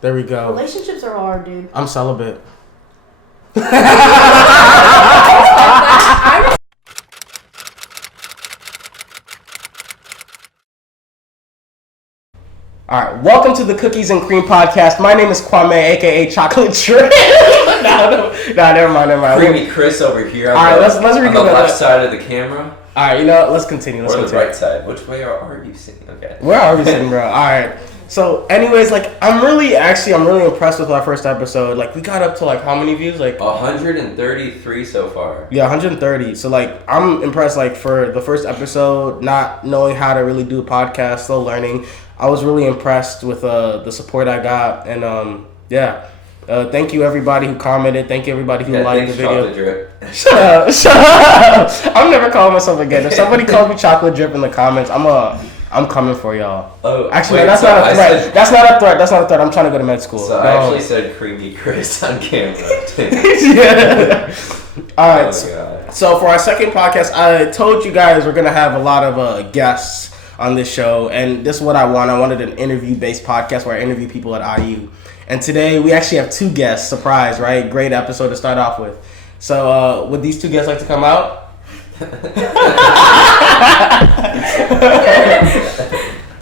There we go. Relationships are hard, dude. I'm celibate. All right, welcome to the Cookies and Cream podcast. My name is Kwame, aka Chocolate Drip. No, never mind. Creamy Chris over here. All right, let's on the left side of the camera. All right, you know what? Let's continue. Or the right side. Which way are you sitting? Okay. Where are we sitting, bro? All right. So, anyways, like, I'm really impressed with our first episode. Like, we got up to, like, how many views? Like 133 so far. Yeah, 130. So, like, I'm impressed, like, for the first episode, not knowing how to really do a podcast, still learning. I was really impressed with the support I got. And, thank you, everybody who commented. Thank you, everybody who liked the video. Chocolate Drip. Shut up. I'm never calling myself again. If somebody calls me Chocolate Drip in the comments, I'm coming for y'all. Oh, actually, that's not a threat. That's not a threat. I'm trying to go to med school. So I actually said Creamy Chris on camera. Yeah. All right. Oh, so for our second podcast, I told you guys we're gonna have a lot of guests on this show, and this is what I want. I wanted an interview-based podcast where I interview people at IU. And today we actually have two guests. Surprise, right? Great episode to start off with. So would these two guests like to come out?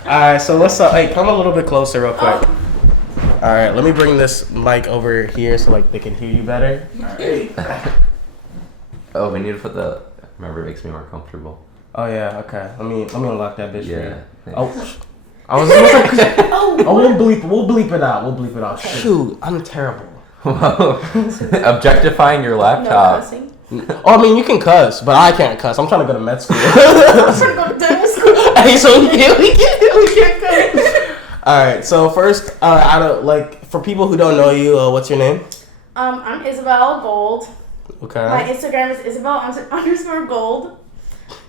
Alright, so what's up? Hey, come a little bit closer real quick. Alright, let me bring this mic over here so like they can hear you better. Alright. Oh, we need to put the... Remember, it makes me more comfortable. Oh yeah, okay. Let me unlock that bitch for you. Yeah. Oh, I was we'll bleep it out. Shoot, I'm terrible. Objectifying your laptop. No cussing. Oh, I mean, you can cuss, but I can't cuss. I'm trying to go to med school. I'm trying to go to dental school. Hey, so we can't cuss. All right. So first, for people who don't know you, what's your name? I'm Isabel Gold. Okay. My Instagram is Isabel _Gold.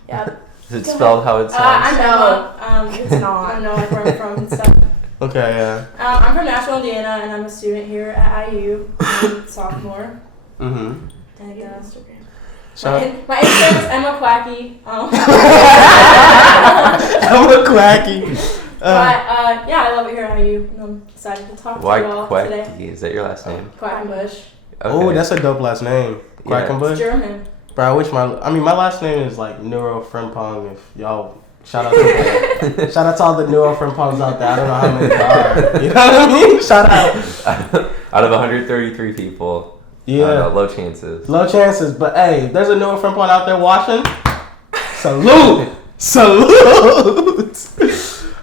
Yeah. Is it spelled how it sounds? I know. It's not. I know where I'm from and stuff. Okay, yeah. I'm from Nashville, Indiana, and I'm a student here at IU. I'm a sophomore. Mm-hmm. And Instagram. My Instagram is Emma Quacky. Emma Quacky. But I love it here at IU, and I'm excited to talk to you all today. Why Quacky? Is that your last name? Quackenbush. Okay. Oh, that's a dope last name. Quackenbush. It's German. Bro, I wish my last name is like Neuro Frimpong. If y'all shout out to all the Neuro Frimpongs out there. I don't know how many there are. You know what I mean? Shout out. Out of 133 people. Yeah. Low chances. Low chances, but hey, if there's a Neuro Frimpong out there watching, salute.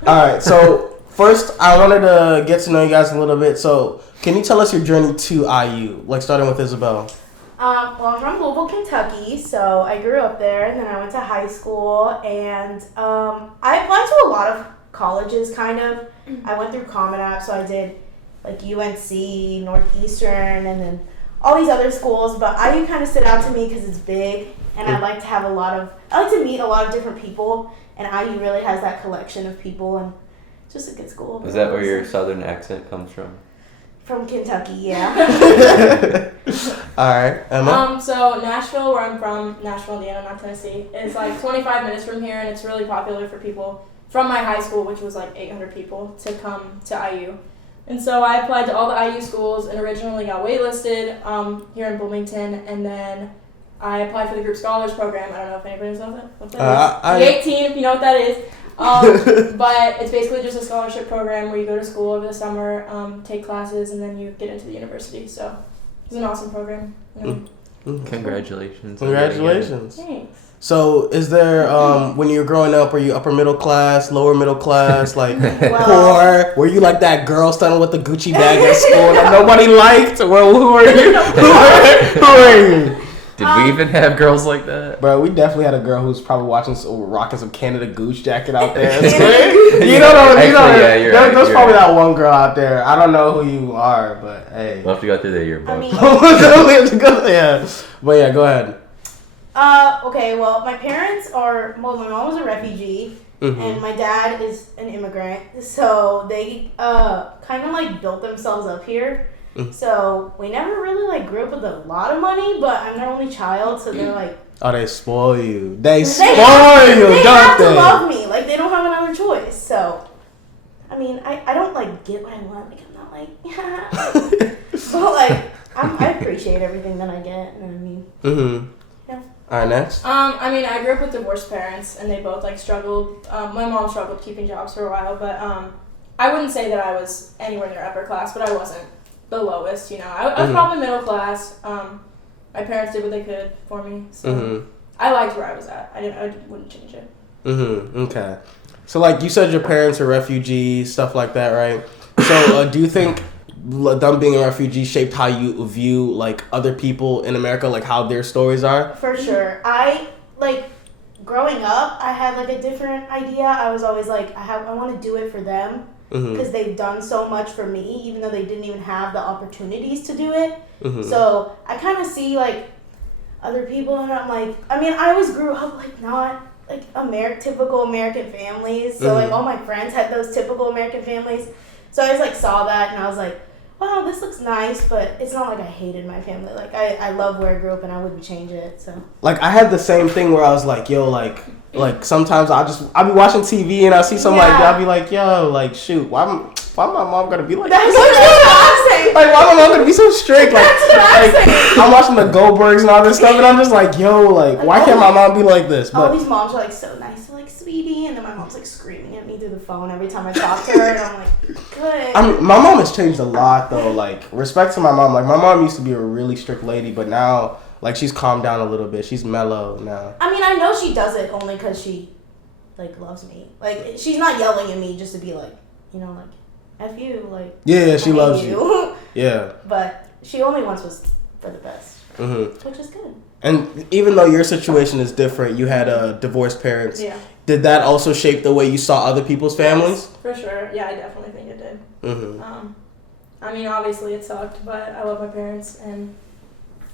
All right, so first I wanted to get to know you guys a little bit. So can you tell us your journey to IU, like starting with Isabel? Well, I'm from Louisville, Kentucky, so I grew up there, and then I went to high school, and I applied to a lot of colleges, kind of. I went through Common App, so I did, like, UNC, Northeastern, and then all these other schools, but IU kind of stood out to me because it's big, and I like to meet a lot of different people, and IU really has that collection of people, and it's just a good school. Is that where your southern accent comes from? From Kentucky, yeah. All right, Emma. So Nashville, where I'm from, Nashville, Indiana, not Tennessee, is like 25 minutes from here, and it's really popular for people from my high school, which was like 800 people, to come to IU. And so I applied to all the IU schools and originally got waitlisted here in Bloomington, and then I applied for the Group Scholars Program. I don't know if anybody knows what that is. The 18, if you know what that is. But it's basically just a scholarship program where you go to school over the summer, take classes, and then you get into the university. So it's an awesome program. Congratulations. Thanks. So is there, when you were growing up, were you upper middle class, lower middle class, like poor? Were you like that girl standing with the Gucci bag at school that nobody liked? Well, who are you? Who are you? Did we even have girls like that? Bro, we definitely had a girl who's probably rocking some Canada Goose jacket out there. There's probably that one girl out there. I don't know who you are, but hey. We'll have to go through the yearbook. We have to go, yeah. But yeah, go ahead. Okay, well, my mom was a refugee, and my dad is an immigrant, so they kind of like built themselves up here. So we never really like grew up with a lot of money, but I'm their only child, so they're like, oh, they spoil you. They have to love me. Like, they don't have another choice. So I mean, I don't like get what I want. Like, I'm not like, yeah. But like, I appreciate everything that I get, and I mean, yeah. All right, next. I mean, I grew up with divorced parents, and they both like struggled. My mom struggled keeping jobs for a while, but I wouldn't say that I was anywhere near upper class, but I wasn't the lowest. You know, I was probably middle class. My parents did what they could for me, so I liked where I was at. I wouldn't change it. Okay. So, like, you said your parents are refugees, stuff like that, right? So, do you think them being a refugee shaped how you view, like, other people in America, like, how their stories are? For sure. Growing up, I had, like, a different idea. I was always like, I want to do it for them because they've done so much for me, even though they didn't even have the opportunities to do it. So, I kind of see, like, other people, and I'm like, I mean, I always grew up, like, not... like typical American families, so like all my friends had those typical American families, so I just like saw that and I was like, wow, this looks nice, but it's not like I hated my family. Like I love where I grew up and I wouldn't change it. So like I had the same thing where I was like, yo, like sometimes I'll be watching TV and I see something like that, I'll be like, yo, like shoot, why my mom gonna be like that's this? what I'm saying. Like why my mom gonna be so strict? Like, that's what I'm saying. I'm watching the Goldbergs and all this stuff and I'm just like, yo, like why can't my mom be like this? But all these moms are like so nice, like sweetie, and then my mom's like screaming at me through the phone every time I talk to her, and I'm like, good. I mean, my mom has changed a lot though. Like respect to my mom. Like my mom used to be a really strict lady, but now like she's calmed down a little bit. She's mellow now. I mean, I know she does it only because she like loves me. Like she's not yelling at me just to be like, you know, like F you, like yeah, she loves you. Yeah. But she only wants what's for the best, which is good. And even though your situation is different, you had divorced parents. Yeah. Did that also shape the way you saw other people's families? Yes, for sure. Yeah, I definitely think it did. I mean, obviously it sucked, but I love my parents, and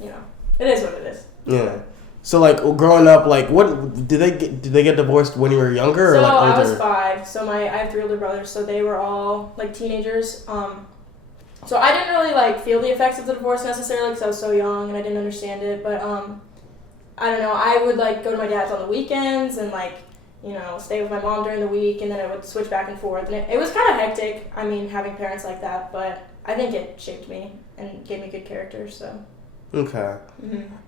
you know, it is what it is. Yeah. So like growing up, like what did they get divorced when you were younger or like older? I was 5. So I have 3 older brothers, so they were all like teenagers. So I didn't really like feel the effects of the divorce necessarily because I was so young and I didn't understand it. But I don't know. I would like go to my dad's on the weekends and like, you know, stay with my mom during the week, and then I would switch back and forth. And it was kind of hectic. I mean, having parents like that, but I think it shaped me and gave me good character. So. Okay.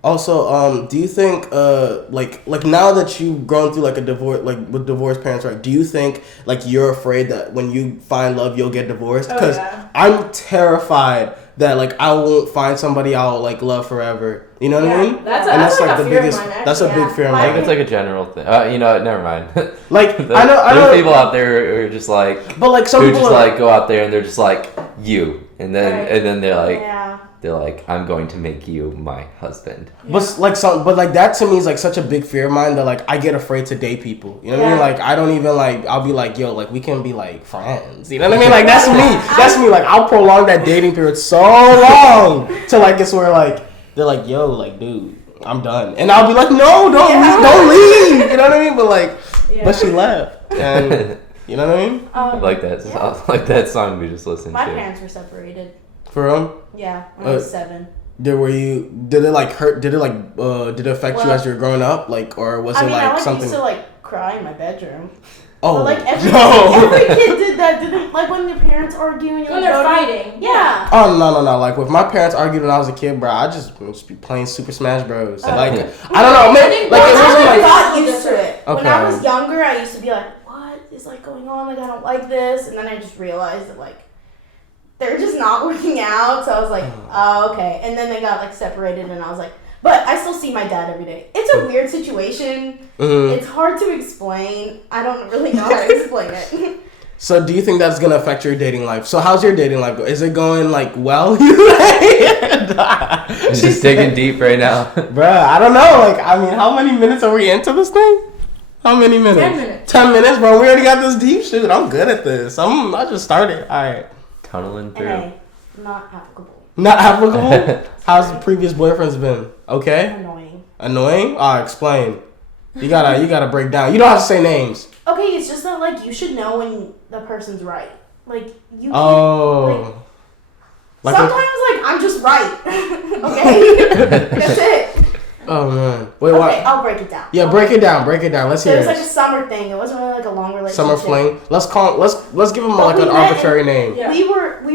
Also, do you think like now that you've grown through like a divorce, like with divorced parents, right? Do you think like you're afraid that when you find love you'll get divorced? Because I'm terrified that like I won't find somebody I'll like love forever. You know what I mean? That's like the biggest. That's a big fear of mine. I think it's like a general thing. You know, never mind. Like I know there's people out there who are just like, but like some who people just like go out there and they're just like you, and then they're like. Yeah. They're like, I'm going to make you my husband. Yeah. But like that to me is like such a big fear of mine that like I get afraid to date people. You know what I mean? Like I don't even like I'll be like, yo, like we can be like friends. You know what I mean? Like that's me. That's me. Like I'll prolong that dating period so long till like it's where like they're like, yo, like dude, I'm done, and I'll be like, no, don't leave. You know what I mean? But like, but she left, and you know what I mean? Like that song we just listened to. My parents were separated. For real? Yeah, when I was 7. Did it like hurt? Did it affect you as you were growing up? Like, or was it like something? I used to like cry in my bedroom. Oh, but, like every kid did that. Didn't like when their parents argue and when they're fighting. Yeah. Oh no! Like with my parents argued when I was a kid, bro. I just be playing Super Smash Bros. Like I don't know, man. Like it wasn't I like. got used to it. Okay. When I was younger, I used to be like, "What is like going on? Like I don't like this," and then I just realized that like. They're just not working out, so I was like, oh, okay. And then they got like separated, and I was like, but I still see my dad every day. It's a weird situation. It's hard to explain. I don't really know how to explain it. So do you think that's gonna affect your dating life? So how's your dating life go? Is it going like well? She's digging deep right now. Bruh, I don't know. Like, I mean, how many minutes are we into this thing? How many minutes? 10 minutes. 10 minutes, bro. We already got this deep shit. I'm good at this. I just started. All right. Tunneling through. Hey, not applicable. Not applicable? How's the previous boyfriends been? Okay? Annoying. Annoying? Explain. You gotta break down. You don't have to say names. Okay, it's just that like you should know when the person's right. Like you. Oh. Like sometimes like I'm just right. Okay. That's it. Oh man. Wait, Okay, what? I'll break it down. Yeah, break it down. Break it down. Let's So hear it was it. like a summer thing. It wasn't really like a long relationship. Summer fling. Let's give him But like we an met arbitrary name. Yeah. We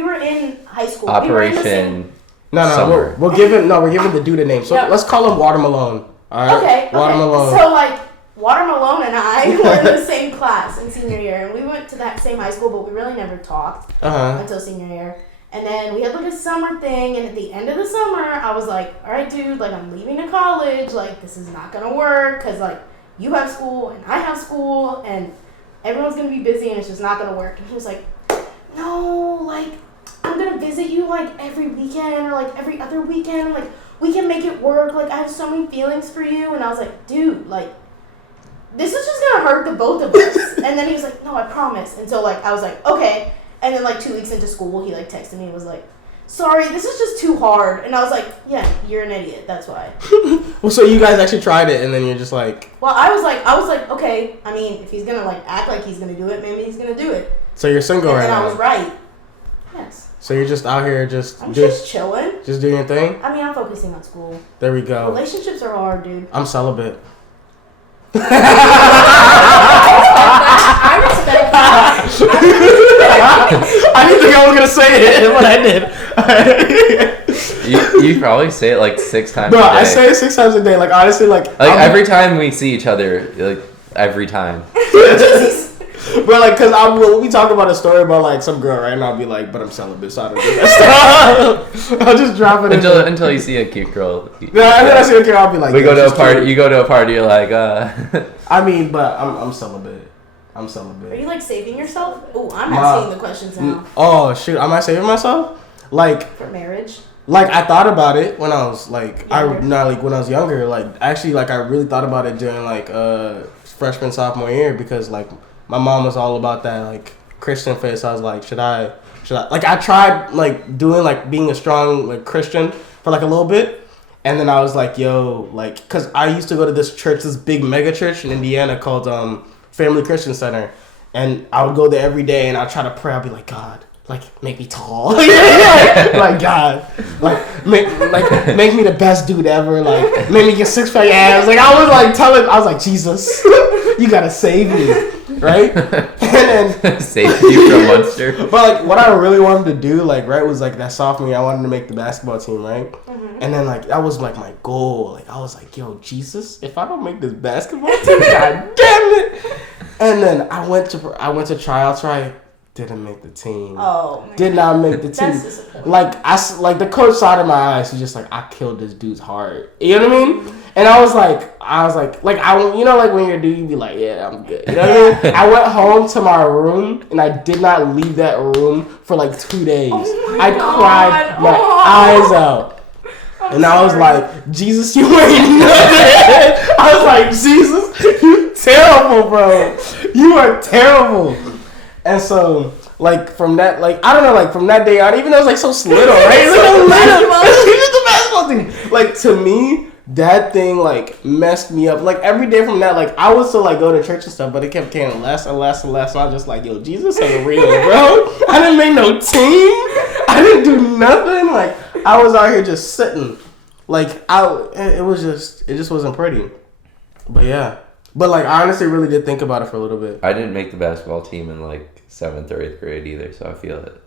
were in high school. We were in the same- Operation. No, Summer. we're giving the dude a name. So Yep. let's call him Watermelon. All right. Okay. Watermelon. So like Watermelon and I were in the same class in senior year, and we went to that same high school, but we really never talked until senior year. And then we had like a summer thing, and at the end of the summer, I was like, all right, dude, like I'm leaving to college, like this is not gonna work, cause like you have school and I have school, and everyone's gonna be busy, and it's just not gonna work. And he was like, no, like I'm gonna visit you like every weekend or like every other weekend, like we can make it work, like I have so many feelings for you. And I was like, dude, like this is just gonna hurt the both of us. And then he was like, no, I promise. And so like I was like, okay. And then like 2 weeks into school, he like texted me and was like, sorry, this is just too hard. And I was like, yeah, you're an idiot, that's why. Well, so you guys actually tried it, and then you're just like. Well, I was like, okay, I mean, if he's gonna like act like he's gonna do it, maybe he's gonna do it. So you're single And right then now. I was right. Yes. So you're just out here I'm just chilling. just doing your thing. I mean, I'm focusing on school. There we go. Relationships are hard, dude. I'm celibate. I respect that. I didn't think I was gonna say it, but I did. You probably say it like 6 times Bro, a day. I say it 6 times a day. Like honestly, like every time we see each other, like every time. Bro, like, cause we talk about a story about like some girl, right? And I'll be like, but I'm celibate, so I don't do that stuff. I'll just drop it until you see a cute girl. Yeah, and then I see a girl, I'll be like, We go to a she's party. cute. You go to a party. You're like, I mean, but I'm celibate. I'm Are celibate. you like saving yourself? Oh, I'm asking the questions now. Oh shoot, am I saving myself? Like For marriage? Like I thought about it when I was like Younger? when I was younger. Like actually, like I really thought about it during like freshman sophomore year because like my mom was all about that like Christian faith. So I was like, should I like I tried like doing like being a strong like Christian for like a little bit, and then I was like, yo, like because I used to go to this church, this big mega church in Indiana called Family Christian Center, and I would go there every day and I'd try to pray. I'd be like, God, like make me tall, like God, like make me the best dude ever, like make me get 6-pack abs. Like I was like Jesus, you gotta save me, right? And then save you from monster. But like what I really wanted to do, like right, was like that sophomore year, I wanted to make the basketball team, right? Mm-hmm. And then like that was like my goal. Like I was like, yo, Jesus, if I don't make this basketball team, God damn it. And then I went to tryouts, right? Didn't make the team. Oh, man. Did not make the team. That's disappointing. Like the coach saw in my eyes. He's just like, I killed this dude's heart. You know what I mean? Mm-hmm. And I was like, you know, like when you're a dude, you be like, yeah, I'm good. You know what I mean? I went home to my room and I did not leave that room for like 2 days. I cried my eyes out. And I was like, Jesus, you ain't nothing. I was like, Jesus, you terrible, bro. You are terrible. And so, like, from that, like, I don't know, like, from that day on, even though it was, like, so little, right? It's like, little. It's just a basketball team. Like, to me, that thing, like, messed me up. Like, every day from that, like, I would still, like, go to church and stuff, but it kept getting less and less and less. And I was just like, yo, Jesus ain't real, bro. I didn't make no team. I didn't do nothing. Like, I was out here just sitting. Like, it just wasn't pretty. But, yeah. But, like, I honestly really did think about it for a little bit. I didn't make the basketball team in, like, 7th or 8th grade either, so I feel it.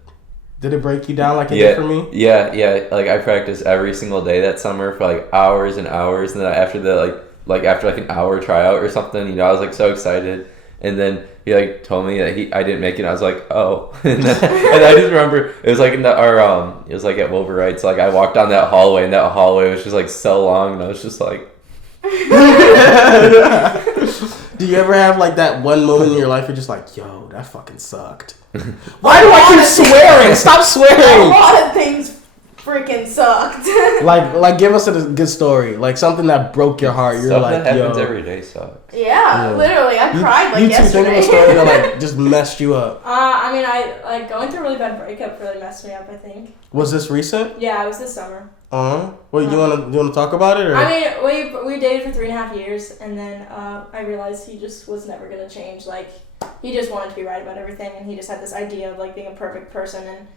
Did it break you down like it did for me? Yeah. Like, I practiced every single day that summer for, like, hours and hours. And then after after an hour tryout or something, you know, I was, like, so excited. And then he, like, told me that I didn't make it. And I was like, oh. And I just remember it was, like, it was, like, at Wolverite. So, like, I walked down that hallway, and that hallway was just, like, so long. And I was just, like... Do you ever have like that one moment in your life you're just like, yo, that fucking sucked? Why do I keep swearing? Stop swearing. A lot of things freaking sucked. like give us a good story, like something that broke your heart. You're Stuff like, that happens yo, every day sucks. Yeah, literally, I cried like you two think of yesterday. a story that like just messed you up. I mean, I like going through a really bad breakup really messed me up, I think. Was this recent? Yeah, it was this summer. Wait, you wanna talk about it? Or? I mean, we dated for 3.5 years, and then I realized he just was never gonna change. Like, he just wanted to be right about everything, and he just had this idea of like being a perfect person. And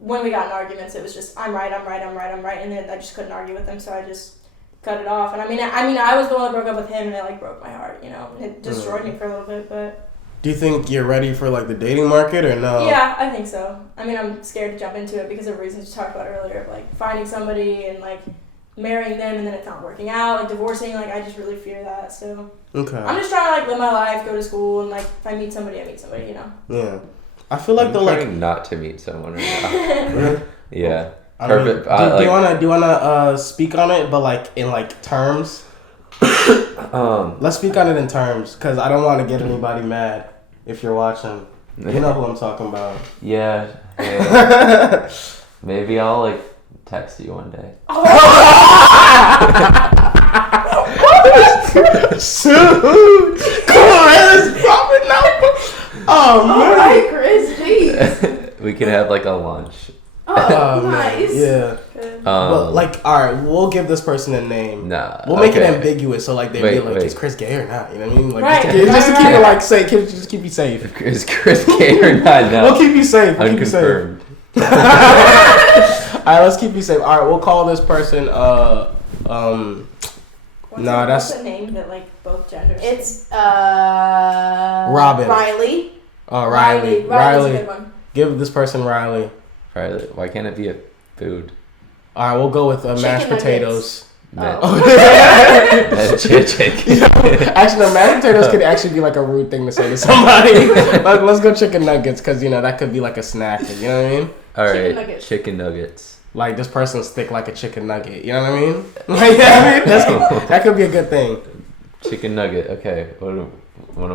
when we got in arguments, it was just I'm right, and then I just couldn't argue with him, so I just cut it off. And I mean, I was the one that broke up with him, and it like broke my heart, you know. It destroyed me for a little bit, but. Do you think you're ready for like the dating market or no? Yeah, I think so. I mean, I'm scared to jump into it because of reasons we talked about earlier, of like finding somebody and like marrying them and then it's not working out, like divorcing. Like I just really fear that. So okay. I'm just trying to like live my life, go to school, and like if I meet somebody, I meet somebody, you know. Yeah, I feel like I'm trying not to meet someone right now. Really? Yeah. Perfect. Do you wanna speak on it, but like in like terms? Let's speak on it in terms, because I don't want to get anybody mad if you're watching. You know who I'm talking about. Yeah. Maybe I'll like text you one day. Soon. Come on, let's pop it now. Oh man. Alright, Chris, jeez. We can have like a lunch. Oh, nice. Yeah. But like, all right, we'll give this person a name. Nah. We'll make it ambiguous, so like they'd be like, is Chris gay or not? You know what I mean? Like, right, just to keep it like safe, just keep you safe. Is Chris gay or not? No. We'll keep you safe. We'll keep you safe. Unconfirmed. All right, let's keep you safe. All right, we'll call this person. What's the name that like both genders? It's Robin. Riley. Oh, Riley. Riley's a good one. Give this person Riley. Riley. Why can't it be a food? All right, we'll go with mashed Chicken potatoes. Chicken. Actually, no, mashed potatoes could actually be like a rude thing to say to somebody. Like, let's go chicken nuggets, because you know that could be like a snack. You know what I mean? All right, Chicken nuggets. chicken nuggets. Like this person's thick like a chicken nugget. You know what I mean? Like, yeah, I mean, that could be a good thing. Chicken nugget. Okay, what am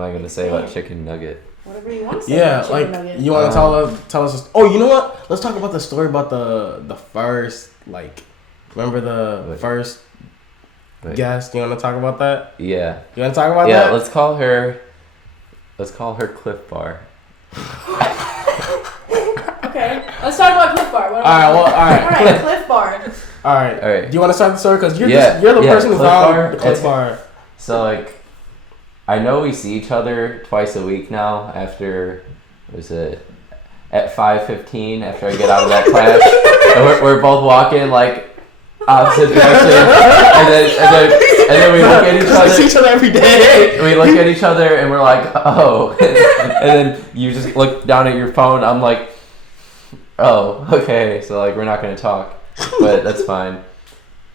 I gonna say about chicken nugget? Whatever you want to say. Yeah, chicken like nugget. you want to tell us. Oh, you know what? Let's talk about the story about the first like. Remember the first guest? You want to talk about that? Yeah. You want to talk about that? Yeah. Let's call her Cliff Bar. Okay, let's talk about Cliff Bar. All right, Cliff Bar. All right. Do you want to start the story? Because you're the person who Cliff found Bar. the Cliff Bar. So like, I know we see each other twice a week now. After at 5:15 after I get out of that class, and we're both walking like opposite direction, and then we look at each other. We see each other every day. We look at each other and we're like, oh, and then you just look down at your phone. I'm like, oh, okay. So like we're not gonna talk, but that's fine.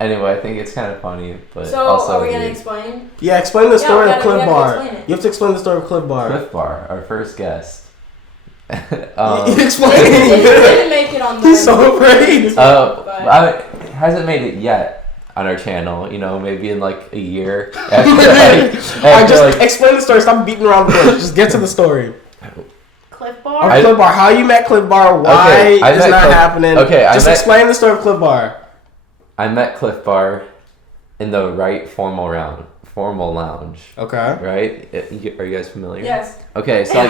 Anyway, I think it's kind of funny, but so also. Are we gonna explain? Yeah, explain the story of Cliff we Bar. have to You have to explain the story of Cliff Bar. Cliff Bar, our first guest. Explain. It didn't make it on. He's so afraid. It hasn't made it yet on our channel. You know, maybe in like a year. After, explain the story. Stop beating around the bush. Just get to the story. Cliff Bar. Cliff Bar. How you met Cliff Bar? Why it's not happening? Okay, explain the story of Cliff Bar. I met Cliff Bar in the right formal lounge. Okay. Right? Are you guys familiar? Yes. Okay, so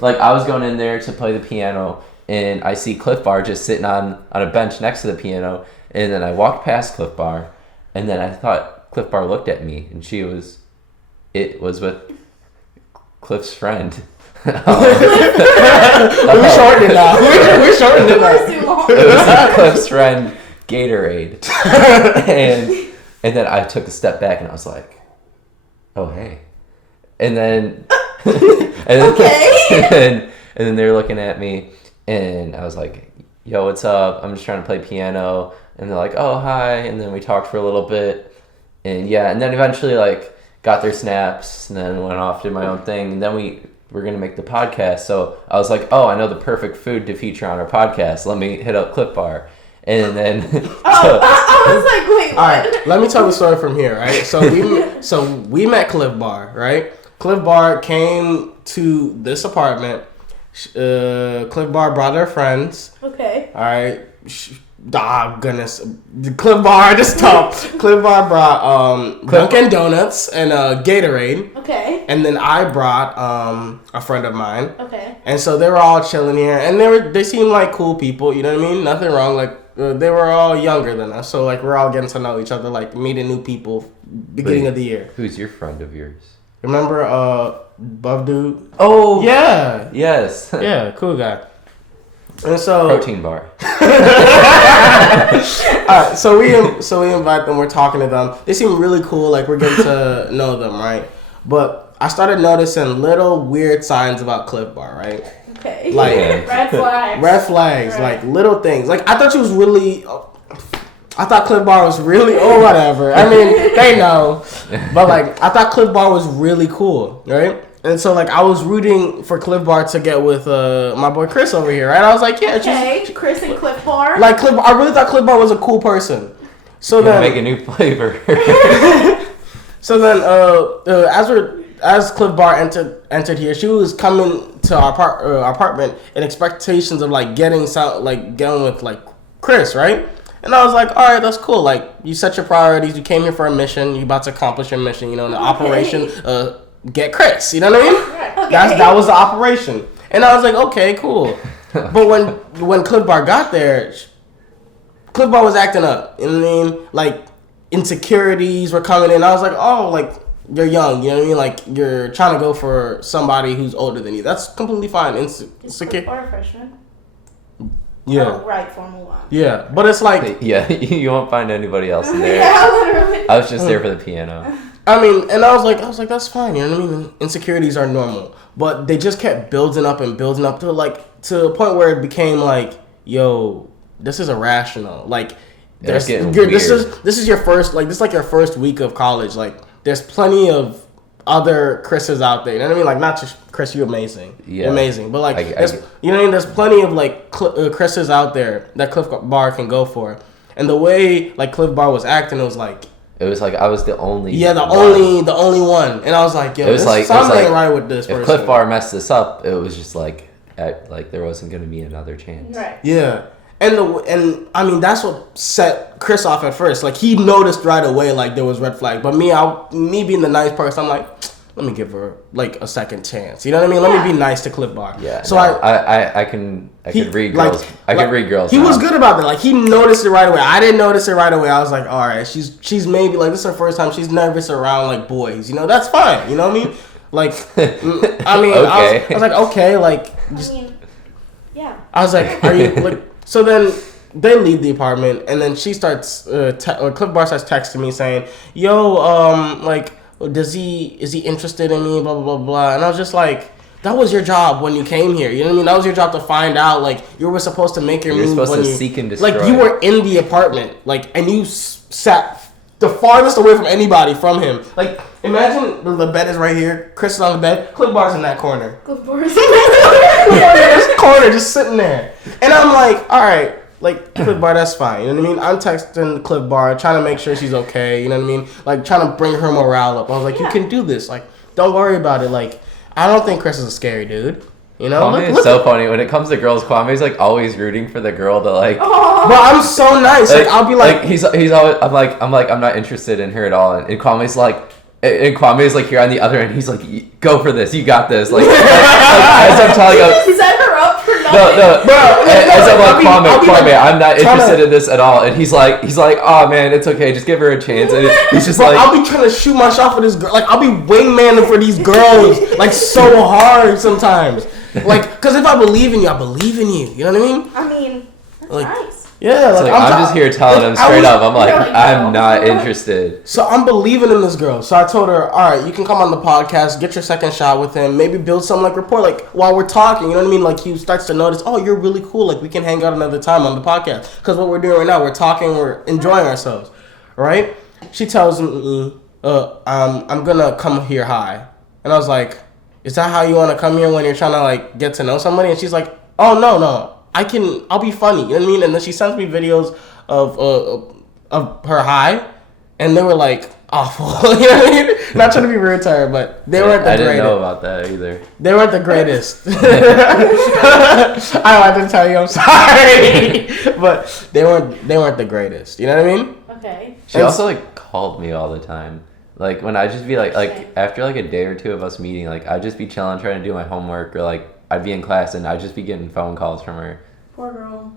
like I was going in there to play the piano, and I see Cliff Bar just sitting on a bench next to the piano, and then I walked past Cliff Bar, and then I thought Cliff Bar looked at me, and it was with Cliff's friend. We shortened it now. We shortened it now. It was Cliff's friend, Gatorade. And then I took a step back and I was like, oh hey. And then and then they were looking at me and I was like, yo, what's up? I'm just trying to play piano. And they're like, oh hi. And then we talked for a little bit. And yeah, and then eventually like got their snaps and then went off, did my own thing. And then we were gonna make the podcast. So I was like, oh, I know the perfect food to feature on our podcast. Let me hit up Cliff Bar. And then I was like, wait, what? All right, let me tell the story from here, right? So we met Cliff Bar, right? Cliff Bar came to this apartment. Cliff Bar brought their friends. Okay. All right. Goodness. Cliff Bar, just stop. Cliff Bar brought Dunkin' Donuts and Gatorade. Okay. And then I brought a friend of mine. Okay. And so they were all chilling here, and they seemed like cool people. You know what I mean? Nothing wrong. Like they were all younger than us, so like we're all getting to know each other, like meeting new people, beginning of the year. Who's your friend of yours? Remember, Buff Dude? Oh yeah, yes, yeah, cool guy. And so protein bar. right, so we invite them. We're talking to them. They seem really cool. Like, we're getting to know them, right? But I started noticing little weird signs about Cliff Bar, right? Okay. Like red flags. Red flags, Right. like little things. Like, I thought she was really. I thought Cliff Bar was really, or whatever. I mean, they know, but like, I thought Cliff Bar was really cool, right? And so, like, I was rooting for Cliff Bar to get with my boy Chris over here, right? I was like, yeah, Okay, Chris and Cliff Bar. like Cliff. I really thought Cliff Bar was a cool person. So then, make a new flavor. so then, as Cliff Bar entered here, she was coming to our apartment in expectations of like getting with like Chris, right? And I was like, all right, that's cool. Like, you set your priorities. You came here for a mission. You about to accomplish your mission. You know, the operation. Get Chris, you know what I mean? Right. Okay. That was the operation, and I was like, okay, cool. But when Cliff Bar got there, Cliff Bar was acting up. You know what I mean? Like, insecurities were coming in. I was like, oh, like, you're young. You know what I mean? Like, you're trying to go for somebody who's older than you. That's completely fine. Is Cliff Bar a freshman? Yeah. Oh, right, Formula 1. Yeah, but it's like, Yeah, you won't find anybody else in there. Yeah, literally. I was just there for the piano. I mean, and I was like, that's fine. You know what I mean? Insecurities are normal, but they just kept building up to a point where it became like, yo, this is irrational. Like, this is your first, like, this is like your first week of college. Like, there's plenty of other Chris's out there. You know what I mean? Like, not just Chris, you're amazing. Yeah. You're amazing. But, like, you know what I mean? There's plenty of, like, Chris's out there that Cliff Bar can go for. And the way, like, Cliff Bar was acting, it was like I was the only. Yeah, the only one. And I was like, yo, something ain't right with this person. If Cliff Bar messed this up, it was just like there wasn't going to be another chance. Right. Yeah. And I mean, that's what set Chris off at first. Like, he noticed right away, like, there was red flag. But me being the nice person, I'm like, let me give her like a second chance. You know what I mean? Let me be nice to Cliff Bar. Yeah. So no, I can read girls. I can read girls. He was good about that. Like, he noticed it right away. I didn't notice it right away. I was like, all right, she's maybe like, this is her first time. She's nervous around like boys. You know, that's fine. You know what I mean? Like, I mean, okay. I was like, okay, like, yeah. I was like, are you like? So then they leave the apartment, and then she starts. Cliff Bar starts texting me saying, "Yo, like, is he interested in me? Blah blah blah blah." And I was just like, that was your job when you came here. You know what I mean? That was your job to find out. Like, you were supposed to make your move. You're supposed to seek and destroy. Like, you were in the apartment, like, and you sat the farthest away from anybody from him. Like, imagine the bed is right here. Chris is on the bed. Cliff Bar's in that corner. Cliff Bar is This corner, just sitting there. And I'm like, all right, like, Cliff Bar, that's fine. You know what I mean? I'm texting Cliff Bar, trying to make sure she's okay. You know what I mean? Like, trying to bring her morale up. I was like, you can do this. Like, don't worry about it. Like, I don't think Chris is a scary dude. You know? Kwame is so funny. When it comes to girls, Kwame's like always rooting for the girl to like. But I'm so nice. Like, I'll be like he's always. I'm not interested in her at all. And Kwame's like. And Kwame's like here on the other end. He's like, go for this. You got this. Like as I'm telling you. Set her up for nothing. No. As I'm like, Kwame, I'm not interested in this at all. And he's like, oh man, it's okay. Just give her a chance. And he's just like, I'll be trying to shoot my shot for this girl. Like, I'll be wingmanning for these girls, like, so hard sometimes. Like, cause if I believe in you, I believe in you. You know what I mean? I mean, that's like, nice. Yeah, like, I'm just here telling him straight up. I'm like, I'm not interested. So I'm believing in this girl. So I told her, all right, you can come on the podcast, get your second shot with him, maybe build some like rapport, like while we're talking. You know what I mean? Like, he starts to notice, oh, you're really cool. Like, we can hang out another time on the podcast. Because what we're doing right now, we're talking, we're enjoying ourselves, right? She tells me, I'm gonna come here high, and I was like, is that how you want to come here when you're trying to like get to know somebody? And she's like, oh no. I'll be funny, you know what I mean? And then she sends me videos of her high, and they were like awful, you know what I mean? Not trying to be rude to her, but they weren't the greatest. I didn't know about that either. They weren't the greatest. I didn't tell you, I'm sorry, but they weren't the greatest. You know what I mean? Okay. She also like called me all the time. Like when I'd just be like after like a day or two of us meeting, like I'd just be chilling, trying to do my homework, or like I'd be in class and I'd just be getting phone calls from her. Poor girl.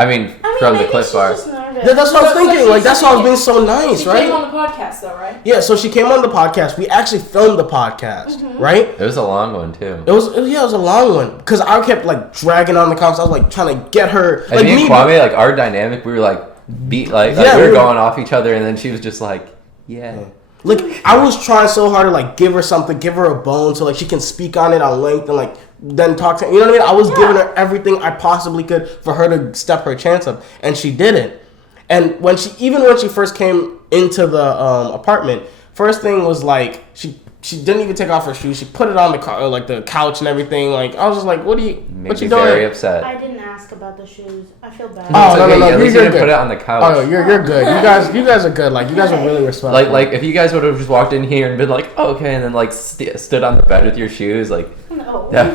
I mean from the Cliff Bar. That's what I was thinking. Like, that's why I was being so nice, right? She came on the podcast, though, right? Yeah, so she came on the podcast. We actually filmed the podcast, right? It was a long one too. It was a long one because I kept like dragging on the conversation. I was like trying to get her. Like me and Kwame, like our dynamic, we were like beat like Yeah, we were we were- going off each other, and then she was just like, yeah. Like, I was trying so hard to, like, give her something, give her a bone so, like, she can speak on it on length and, like, then talk to her. You know what I mean? I was giving her everything I possibly could for her to step her chance up, and she didn't. And when she first came into the apartment, first thing was, like, she didn't even take off her shoes. She put it on the couch and everything. Like, I was just like, what you doing? Very upset. I didn't ask about the shoes. I feel bad. Oh, It's no, at least you you're didn't good. put it on the couch. Oh, you're good. You guys are good. Like, you guys are really respectful. Like if you guys would have just walked in here and been like, oh, okay, and then like stood on the bed with your shoes, like No. that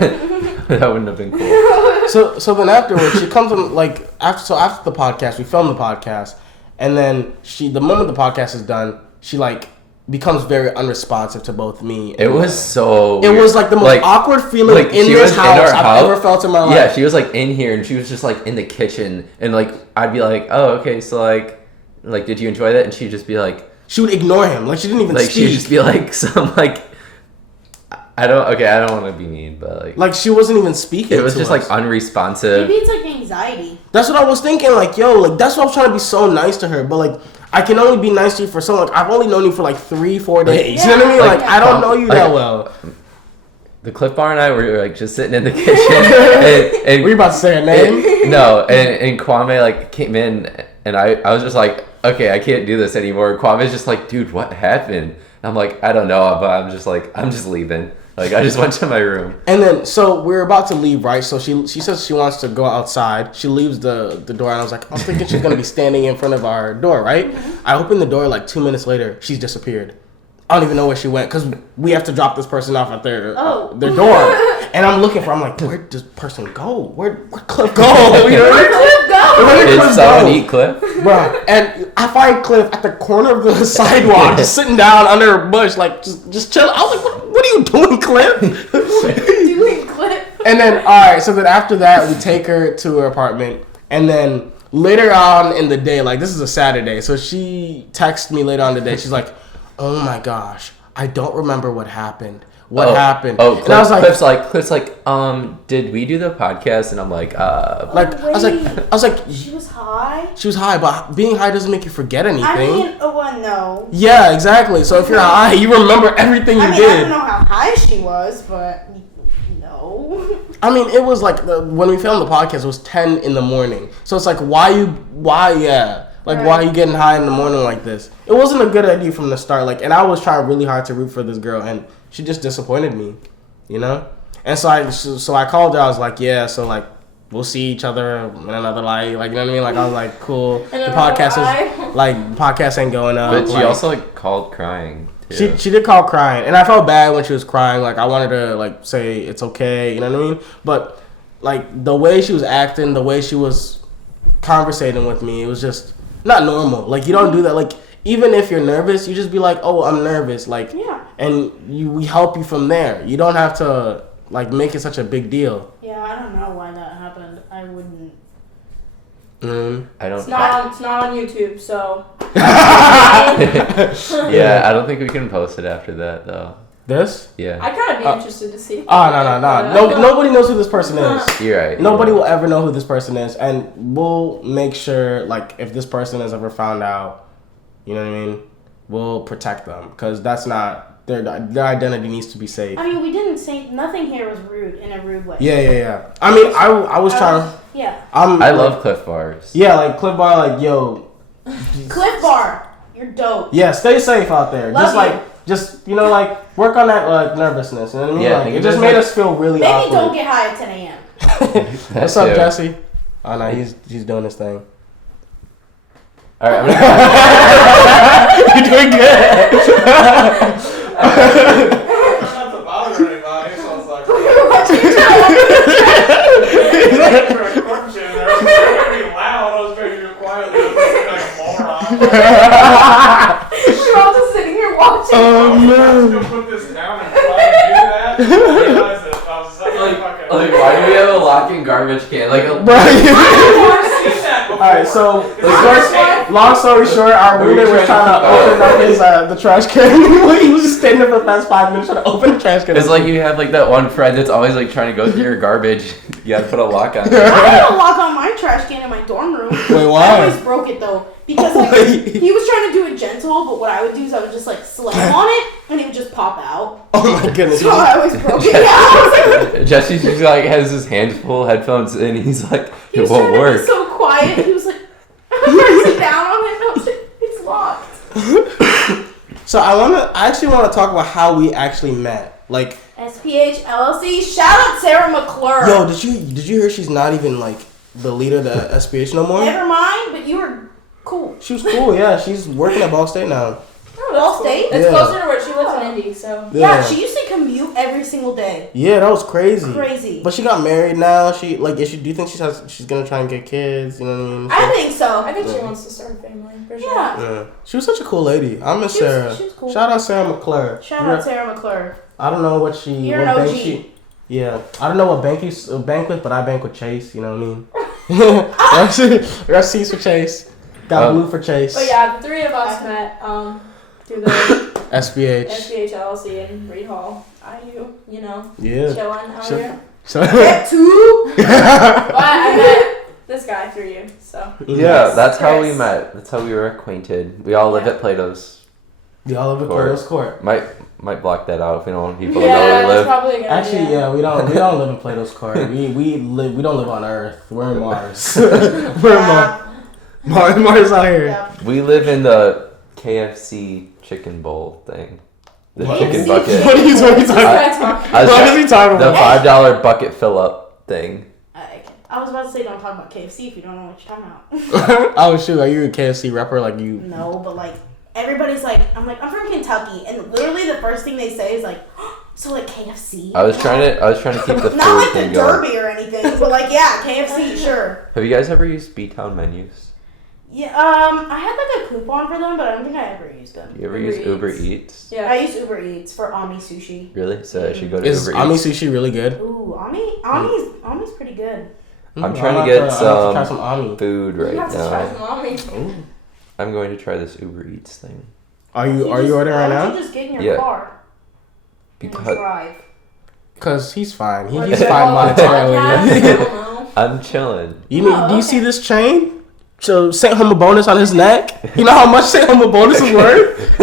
wouldn't have been cool. So then afterwards, she comes in, like, after the podcast, we film the podcast, and then the moment the podcast is done, she, like, becomes very unresponsive to both me and It was so It was like the most awkward feeling in she this was house our I've ever felt in my life. Yeah, she was like in here and she was just like in the kitchen and like I'd be like, oh, okay, so like did you enjoy that? And she'd just be like, she would ignore him, like she didn't even speak. She'd just be like some like I don't want to be mean, but like she wasn't even speaking. It was to just us. like unresponsive. Maybe it's like anxiety. That's what I was thinking. Like, yo, like that's why I was trying to be so nice to her, but like I can only be nice to you for so long. Like, I've only known you for like 3-4 days. Yeah. You know what I mean? Like I don't know you that like, well. The Cliff Bar and I were like just sitting in the kitchen and Were you about to say a name? No, and Kwame like came in and I was just like, okay, I can't do this anymore. Kwame's just like, dude, what happened? And I'm like, I don't know, but I'm just leaving. Like I just went to my room. And then so we're about to leave, right? So she says she wants to go outside. She leaves the door, and I was like, I'm thinking she's gonna be standing in front of our door, right? I opened the door, like 2 minutes later, she's disappeared. I don't even know where she went because we have to drop this person off at their door, and I'm looking for. I'm like, where'd this person go? Where'd Cliff go? You know what I mean? Did someone eat Cliff? Bro, and I find Cliff at the corner of the sidewalk, just sitting down under a bush, like just chilling. I was like, what are you doing, Cliff? Doing Cliff. And then, all right, so then after that, we take her to her apartment, and then later on in the day, like this is a Saturday, so she texted me later on in the day. She's like, oh my gosh, I don't remember what happened. What happened? Oh, and I was like, Cliff's like, did we do the podcast? And I'm like, I was like, She was high? She was high, but being high doesn't make you forget anything. I mean, no. Yeah, exactly. So if you're high, you remember everything you did. I don't know how high she was, but no. I mean, it was like when we filmed the podcast, it was 10 in the morning. So it's like, why are you getting high in the morning like this? It wasn't a good idea from the start. Like, and I was trying really hard to root for this girl, and she just disappointed me, you know. And so I called her. I was like, yeah, so like we'll see each other in another life. Like, you know what I mean? Like, I was like, cool. The podcast ain't going up. But she also like called crying too. She did call crying, and I felt bad when she was crying. Like, I wanted to like say it's okay, you know what I mean? But like the way she was acting, the way she was conversating with me, it was just not normal. Like, you don't do that. Like, even if you're nervous, you just be like, oh, I'm nervous. Like, yeah. And we help you from there. You don't have to like make it such a big deal. Yeah, I don't know why that happened. I wouldn't. I don't. It's not on YouTube, so. Yeah, I don't think we can post it after that though. This? Yeah. I kind of be interested to see. Oh, no. Nobody knows who this person is. You're right. Nobody will ever know who this person is, and we'll make sure, like, if this person is ever found out, you know what I mean, we'll protect them, because that's not, their identity needs to be safe. I mean, we didn't say, nothing here was rude, in a rude way. Yeah. I mean, I was trying to... Yeah. I love Cliff Bars. Yeah, like, Cliff Bar, like, yo... Cliff Bar, you're dope. Yeah, stay safe out there. Love Just, you know, like, work on that, like, nervousness, you know what I mean? Yeah, like, it just made us feel really Maybe awkward. don't get high at 10 a.m. What's up, Jesse? Oh, no, he's doing his thing. All right, You're doing good. Not to bother anybody, so I was like, for a corpse in there. It was very loud. I was very quiet. I was like a moron. We're all just sitting here watching. Oh, I man. was gonna put this down and try to do that. I realized that I was such a fucking. like, why do we have a lock-in garbage can? Like, Bro, I've never seen that before. Alright, so It's like Long story short, our roommate was trying to open up his the trash can. He was just standing there for the past 5 minutes trying to open the trash can. It's like you have like that one friend that's always like trying to go through your garbage. You gotta put a lock on it. I had a lock on my trash can in my dorm room. Wait, why? I always broke it though. Because like he was trying to do it gentle, but what I would do is I would just like slam on it and it would just pop out. Oh my goodness. So I always broke it. Yeah, I was like, Jesse's just like has his hands full, headphones in, he's like, he it was won't trying work. to be so quiet. He was like, I was trying to sit down on it and I was like, it's locked. So I actually want to talk about how we actually met. Like SPH LLC. Shout out Sarah McClure. Yo, did you hear she's not even like the leader of the SPH no more? Never mind, but you were cool. She was cool, yeah. She's working at Ball State now. Oh, Ball that's State? It's Yeah. closer to where she lives in Indy, so. Yeah, she used to commute every single day. Yeah, that was crazy. Crazy. But she got married now. She like, do you think she's gonna try and get kids? You know what I mean? I think so. I think she wants to start a family, for sure. Yeah. Yeah. She was such a cool lady. I miss Sarah. She was cool. Shout out Sarah McClure. Shout out Sarah McClure. I don't know what You're what an bank OG. she. Yeah, I don't know what bank you bank with, but I bank with Chase. You know what I mean? Got C's for Chase. Got blue for Chase. But yeah, the three of us met through the SBH. SBH LLC in Reed Hall, IU, you know, Yeah. chilling out Sure. here. So, Get two. But I met this guy through you, so. Yeah, that's how we Chris. met. That's how we were acquainted. We all live Yeah. at Plato's. y'all live at Court. Plato's Court. Might block that out if we don't want people to know Yeah, where we that's live. probably a good Actually, idea. yeah, we don't live in Plato's Court. We don't live on Earth. We're in Mars. We're in Mars out here. Yeah. We live in the KFC chicken bowl thing. The What? chicken KFC bucket. What are you talking This about? guy's talking. I was What try- is he talking The about? $5 bucket fill up thing. I was about to say don't talk about KFC if you don't know what you're talking about. Oh shoot, are you a KFC rapper? Like you? No, but like everybody's like, I'm from Kentucky, and literally the first thing they say is like, so like KFC. I was trying to keep the food Not like the thing going. Derby or anything, but like yeah, KFC, sure. Have you guys ever used B-Town menus? Yeah, I had like a coupon for them, but I don't think I ever used them. You ever Uber use Eats. Uber Eats? Yeah. I use Uber Eats for Ami Sushi. Really? So I should go to Is Uber Ami Eats. sushi really good? Ooh, Ami's pretty good. I'm trying to get I'm about to try some some Ami. food You right have to try now. some mommy. Ooh. I'm going to try this Uber Eats thing. Are you ordering right Why now? don't you just get in your Yeah. car and Because drive? Cause he's fine. Or He's do fine all the monetarily. podcasts, I don't know. I'm chilling. You mean? Oh, Do you okay. see this chain? So St. Homo bonus on his neck. You know how much St. Homo bonus is worth?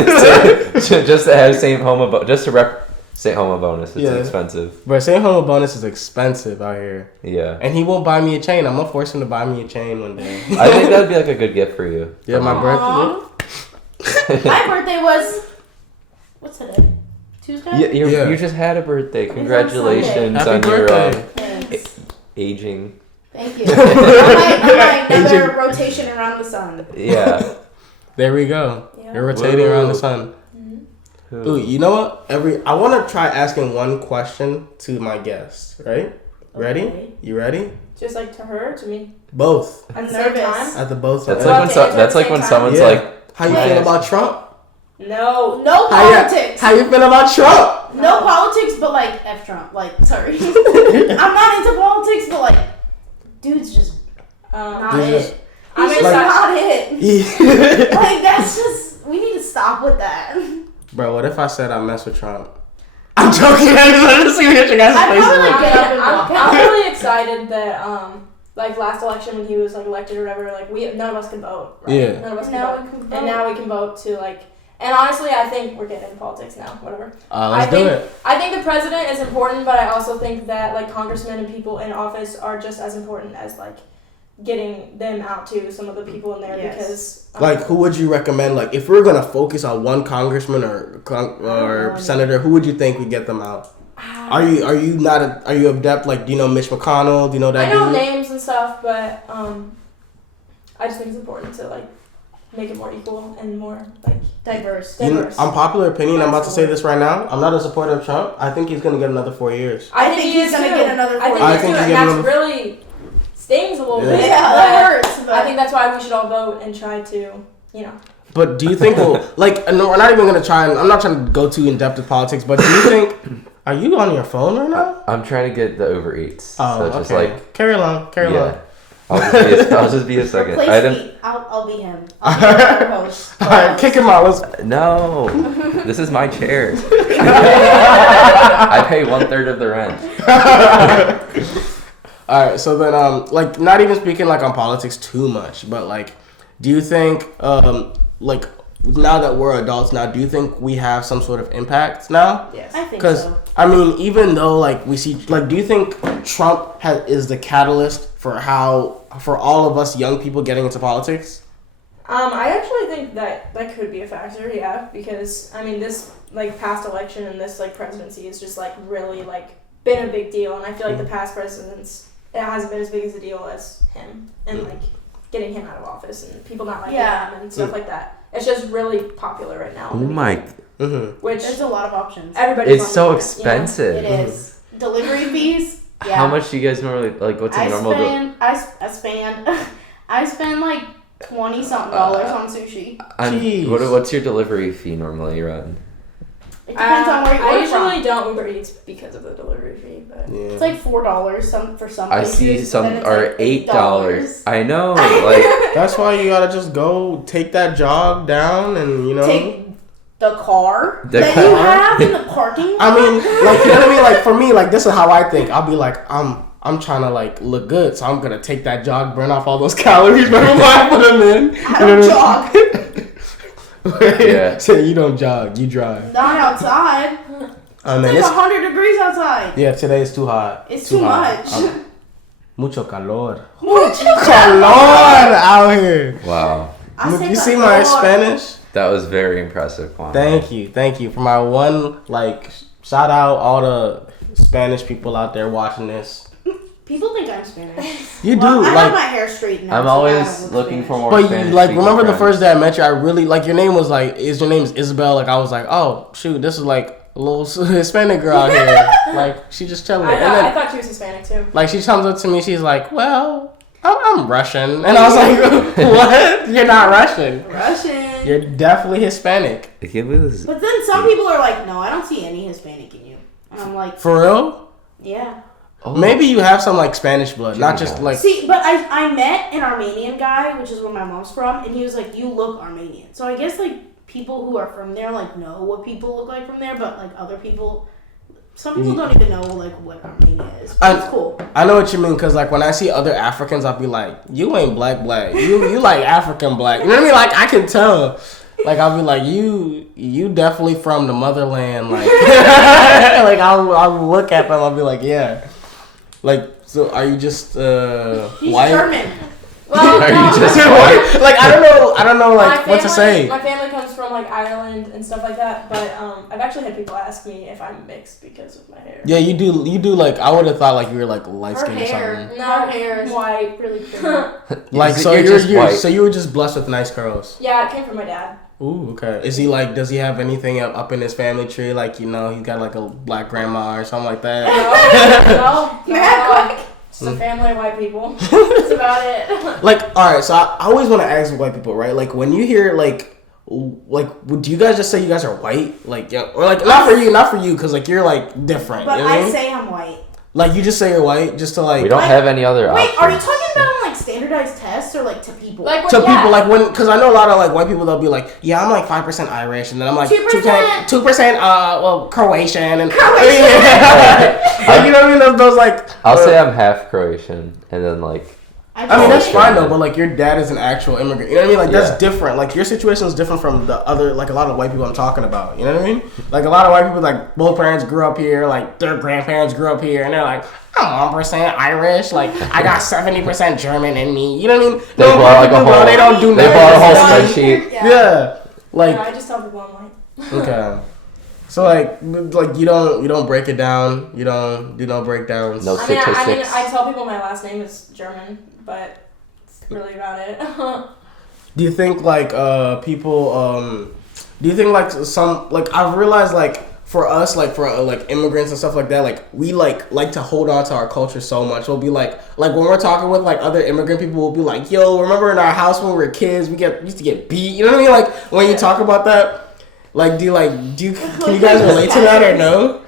Just to have St. Homo, just to rep St. Homo bonus. It's Yeah. expensive. But St. Homo bonus is expensive out here, Yeah. and he won't buy me a chain. I'm gonna force him to buy me a chain one day. I think that'd be like a good gift for you. Yeah, my Aw. birthday. My birthday was what's today? Tuesday. Yeah. You just had a birthday. on Congratulations Happy on birthday. Thanks. your aging. Thank you. I'm like another Agent. rotation around the sun. Yeah. There we go. Yeah. You're rotating around the Whoa. sun. Mm-hmm. Ooh, you know what? I want to try asking one question to my guests. Right? Ready? Okay. You ready? Just like to her, to me. Both. I'm At the same nervous. time? At the both. That's ends. like when to answer at that's the like same when time? someone's Yeah. like, How you Right. feel about Trump? No. No How politics. you feel about Trump? No politics, but like F Trump. Like, sorry. I'm not into politics, but like, dude's just not Dude's it. just- I'm He's just excited. not it. Like, that's just, we need to stop with that. Bro, what if I said I mess with Trump? I'm joking. I just see what your guys' I'd faces probably like. like get up and walk out. I'm really excited that like last election when he was like elected or whatever, like none of us could vote. Right? Yeah. None of us Now could we vote. can And vote. now we can vote to like. And honestly, I think we're getting into politics now. Whatever. Let's do it. I think the president is important, but I also think that like congressmen and people in office are just as important as like getting them out to some of the people in there Yes. because Like, who would you recommend? Like, if we are gonna focus on one congressman or senator, who would you think would get them out? Are you adept? Like, do you know Mitch McConnell? Do you know that I know dude? names and stuff, but I just think it's important to like make it more equal and more like Diverse. You know, diverse. unpopular opinion. I'm about to say this right now. I'm not a supporter of Trump. I think he's gonna get another 4 years. I think think he's he is gonna too. get another I 4 think I he is think too, he's and getting that's another- really stings a little Yeah. bit. Yeah, but that hurts. But I think that's why we should all vote and try to, you know. But do you think like? No, we're not even gonna try. I'm not trying to go too in depth with politics. But do you think? Are you on your phone right now? I'm trying to get the Uber Eats. Oh, so just okay. like, Carry along. yeah. I'll just be a second. Replace me. I'll be him. I'll be the other host. Alright, kick him out. Let's... No, this is my chair. I pay 1/3 of the rent. Alright, so then, like, not even speaking, like, on politics too much, but, like, do you think, like, now that we're adults now, do you think we have some sort of impact now? Yes. I think Because, so. I mean, even though, like, we see, like, do you think Trump is the catalyst for all of us young people getting into politics? I actually think that could be a factor, yeah, because, I mean, this, like, past election and this, like, presidency is just, like, really, like, been a big deal, and I feel like the past presidents, it hasn't been as big as a deal as him, and, like, getting him out of office and people not liking him and stuff like that. It's just really popular right now. Oh my! Which There's a lot of options. everybody's It's so on expensive. It is. Delivery fees. Yeah. How much do you guys normally like? What's a normal? I spend like $20-something on sushi. What's your delivery fee normally run? It depends on where you I order usually from. don't Uber Eats because of the delivery fee, but It's like $4 for some I places. see some then it's are like $8. I know, like That's why you gotta just go take that jog down and, you know. Take the car The that car? you have in the parking lot. I mean, like, you know what I mean? Like, for me, like, this is how I think. I'll be like, I'm trying to, like, look good, so I'm gonna take that jog, burn off all those calories before I put them in. I don't jog. Yeah. So you don't jog, you drive. Not outside. Man, It's like 100 degrees outside. yeah, today is too hot. It's too much. Mucho calor. Mucho Calor out here. wow, You see my Spanish? that was very impressive, Juan. Thank you. For my one, like, shout out all the Spanish people out there watching this. People think I'm Spanish. You do, Well, I have like, my hair straightened out. I'm so I always don't look looking Spanish. for more. but you, Spanish like, speaking remember the friends. first day I met you, I really, like, your name was like, your name is Isabel, like, I was like, oh, shoot, this is like a little Hispanic girl out here. Like, she just chilling. I And then, thought she was Hispanic too. like, she comes up to me, she's like, well, I'm Russian. And I was like, what? You're not Russian. Russian. You're definitely Hispanic. I can't believe this. But then some people are like, no, I don't see any Hispanic in you. And I'm like, For real? yeah. Oh. Maybe you have some, like, Spanish blood, not just, Jimmy like... See, but I met an Armenian guy, which is where my mom's from, and he was like, you look Armenian. So I guess, like, people who are from there, like, know what people look like from there, but, like, other people... Some people don't even know, like, what Armenia is. But it's cool. I know what you mean, because, like, when I see other Africans, I'll be like, you ain't black. You like African black. You know what I mean? Like, I can tell. Like, I'll be like, you definitely from the motherland. Like, like I'll look at them, I'll be like, yeah. Like, so are you just He's white? German. Well, Are no, you just white? Like, I don't know, like, my what to say. My family comes from like Ireland and stuff like that, but I've actually had people ask me if I'm mixed because of my hair. Yeah, you do, like, I would have thought, like, you were, like, light Her skinned or hair. something. No, Her hair is white. really thin. Like, so You're just white. so you were just blessed with nice curls. Yeah, it came from my dad. Ooh, okay. Is he like? Does he have anything up in his family tree? Like, you know, he's got like a black grandma or something like that. No. It's a family of white people. That's about it. Like, all right. So I always want to ask white people, right? Like, when you hear like, do you guys just say you guys are white? Like, yeah, or like not for you, because like you're like different. But you know what I I mean? say I'm white. Like, you just say you're white just to like. We don't have any other Wait, options. are you talking about on, like, standardized tests or, like, to people? Like To yeah. people, like when, because I know a lot of like white people, they'll be like, yeah, I'm like 5% Irish, and then I'm like 2%. 2%, well, Croatian, and Croatian. like, you know what I mean? Those like. I'll say I'm half Croatian, and then like I mean, that's say- fine though, but like your dad is an actual immigrant. You know what I mean? Like Yeah. that's different. Like your situation is different from the other, like a lot of white people I'm talking about. You know what I mean? Like a lot of white people, like both parents grew up here, like their grandparents grew up here, and they're like, I'm 1% Irish. Like I got 70% German in me. You know what I mean? They bought like a whole. They don't do They nothing. bought a whole Yeah. spreadsheet. Yeah. Like No, I just tell people I'm white. okay. So like you don't break it down. You don't break downs. No. I mean, Statistics. I tell people my last name is German, but that's really about it. Do you think like people do you think like some like I've realized like for us like for like immigrants and stuff like that like we like to hold on to our culture so much. We'll be like when we're talking with like other immigrant people, we'll be like, yo, remember in our house when we were kids we used to get beat. You know what I mean? Like when you talk about that, like do you can you guys relate to that or no?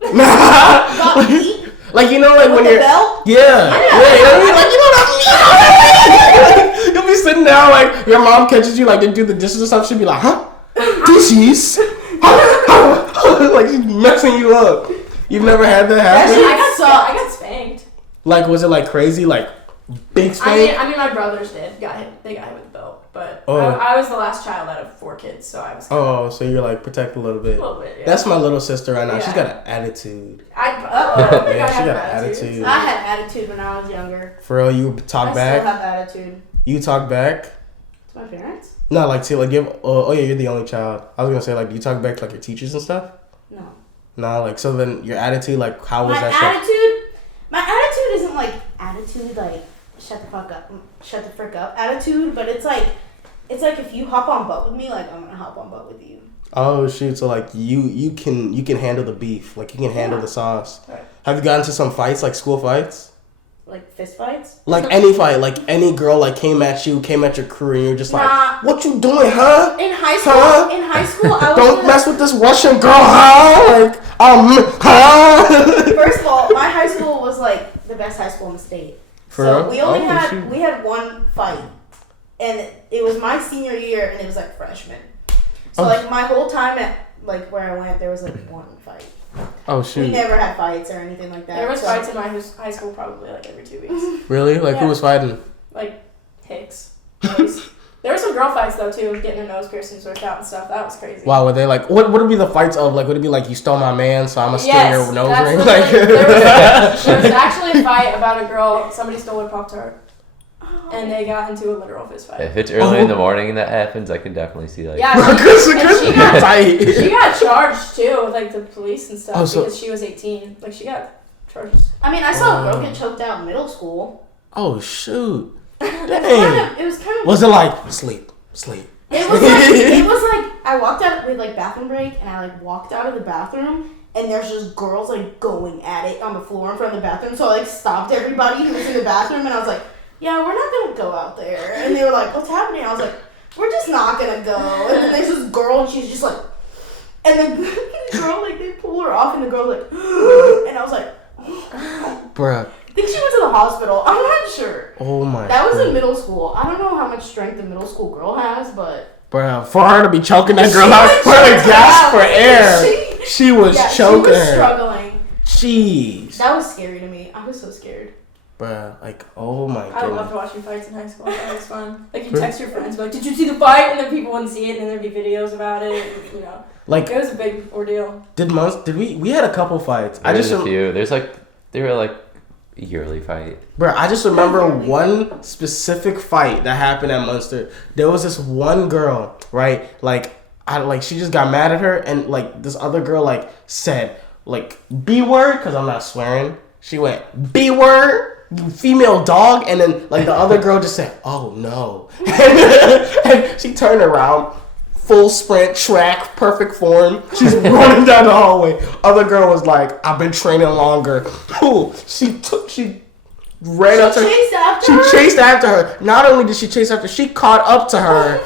Got beat? Like, you know, like when With the you're... belt? Yeah. Yeah, you know what I mean? Like, you know what I mean? You'll be sitting down, like, your mom catches you, like, they do the dishes or something. She'll be like, huh? Dishes? Like, she's messing you up. You've never had that happen? I got spanked. Like, was it, like, crazy? Like, big spank? I mean, my brothers did. They got hit with the belt. But Oh. I was the last child out of 4 kids, so I was Oh, so you're, like, protect a little bit. a little bit, yeah. That's my little sister right now. Yeah. She's got an attitude. I don't think Yeah, I she had got an attitude. I had attitude when I was younger. For real, you talk I back? still have attitude. You talk back? To my parents? No, like, to, like, give... Oh, yeah, you're the only child. I was gonna say, like, do you talk back to, like, your teachers and stuff? No. No, like, so then your attitude, like, how was that My attitude isn't like attitude like shut the fuck up, shut the frick up attitude, but it's like if you hop on butt with me, like I'm gonna hop on butt with you. Oh shoot! So like you can handle the beef, like you can handle the sauce. Right. Have you gotten into some fights, like school fights? Like fist fights? Like any fight, like any girl like came at your crew, and you're just like, Nah. what you doing, huh? In high school, I was Don't mess with this Russian girl, huh? Like, huh? First of all, my high school was like the best high school in the state. For So real? we only Oh, shoot. we had one fight, and it was my senior year, and it was like freshman. So Oh. like my whole time at like where I went, there was like one fight. Oh We shoot! never had fights or anything like that. There was so- fights in my high school probably like every 2 weeks. Really? Like who Yeah. was fighting? Like Hicks. Boys. There were some girl fights though too, getting their nose piercings worked out and stuff. That was crazy. Wow, were they like? What would it be the fights of? Like, would it be like you stole my man, so I'm gonna steal Yes, your nose that's ring? literally- Like, there was actually a fight about a girl. Somebody stole her Pop-Tart, and they got into a literal fist fight. If it's early in the morning and that happens, I can definitely see like. Yeah, she got tight. she got charged too with like the police and stuff Oh, so- because she was 18. Like she got charged. I mean, I saw a girl get choked out in middle school. Oh shoot! It was kind of. Was it like sleep? It was like I walked out with like bathroom break, and I like walked out of the bathroom, and there's just girls like going at it on the floor in front of the bathroom. So I like stopped everybody who was in the bathroom, and I was like, "Yeah, we're not gonna go out there." And they were like, "What's happening?" I was like, "We're just not gonna go." And then there's this girl, and she's just like, and then the girl like they pull her off, and the girl like, and I was like, Bruh. I think she went to the hospital. I'm not sure. Oh my. That was in God. middle school. I don't know how much strength a middle school girl has, but Bruh, for her to be choking that girl out, for her to gasp for air, she was choking she was her. struggling. Jeez. That was scary to me. I was so scared. Bruh, like, oh my I loved goodness. watching fights in high school. That was fun. Like you text your friends, be like, "Did you see the fight?" And then people wouldn't see it, and there'd be videos about it. You know, Like, it was a big ordeal. did we had a couple fights. I There's just a few. There's like they were like a yearly fight. Bruh, I just remember one specific fight that happened at Munster. There was this one girl, right? Like, she just got mad at her, and like this other girl like said like B word, because I'm not swearing. She went B word, you female dog, and then like the other girl just said, oh no, and she turned around. Full sprint, track, perfect form. She's running down the hallway. Other girl was like, I've been training longer. Ooh, she ran up to her. She chased after her. Not only did she chase after, she caught up to her,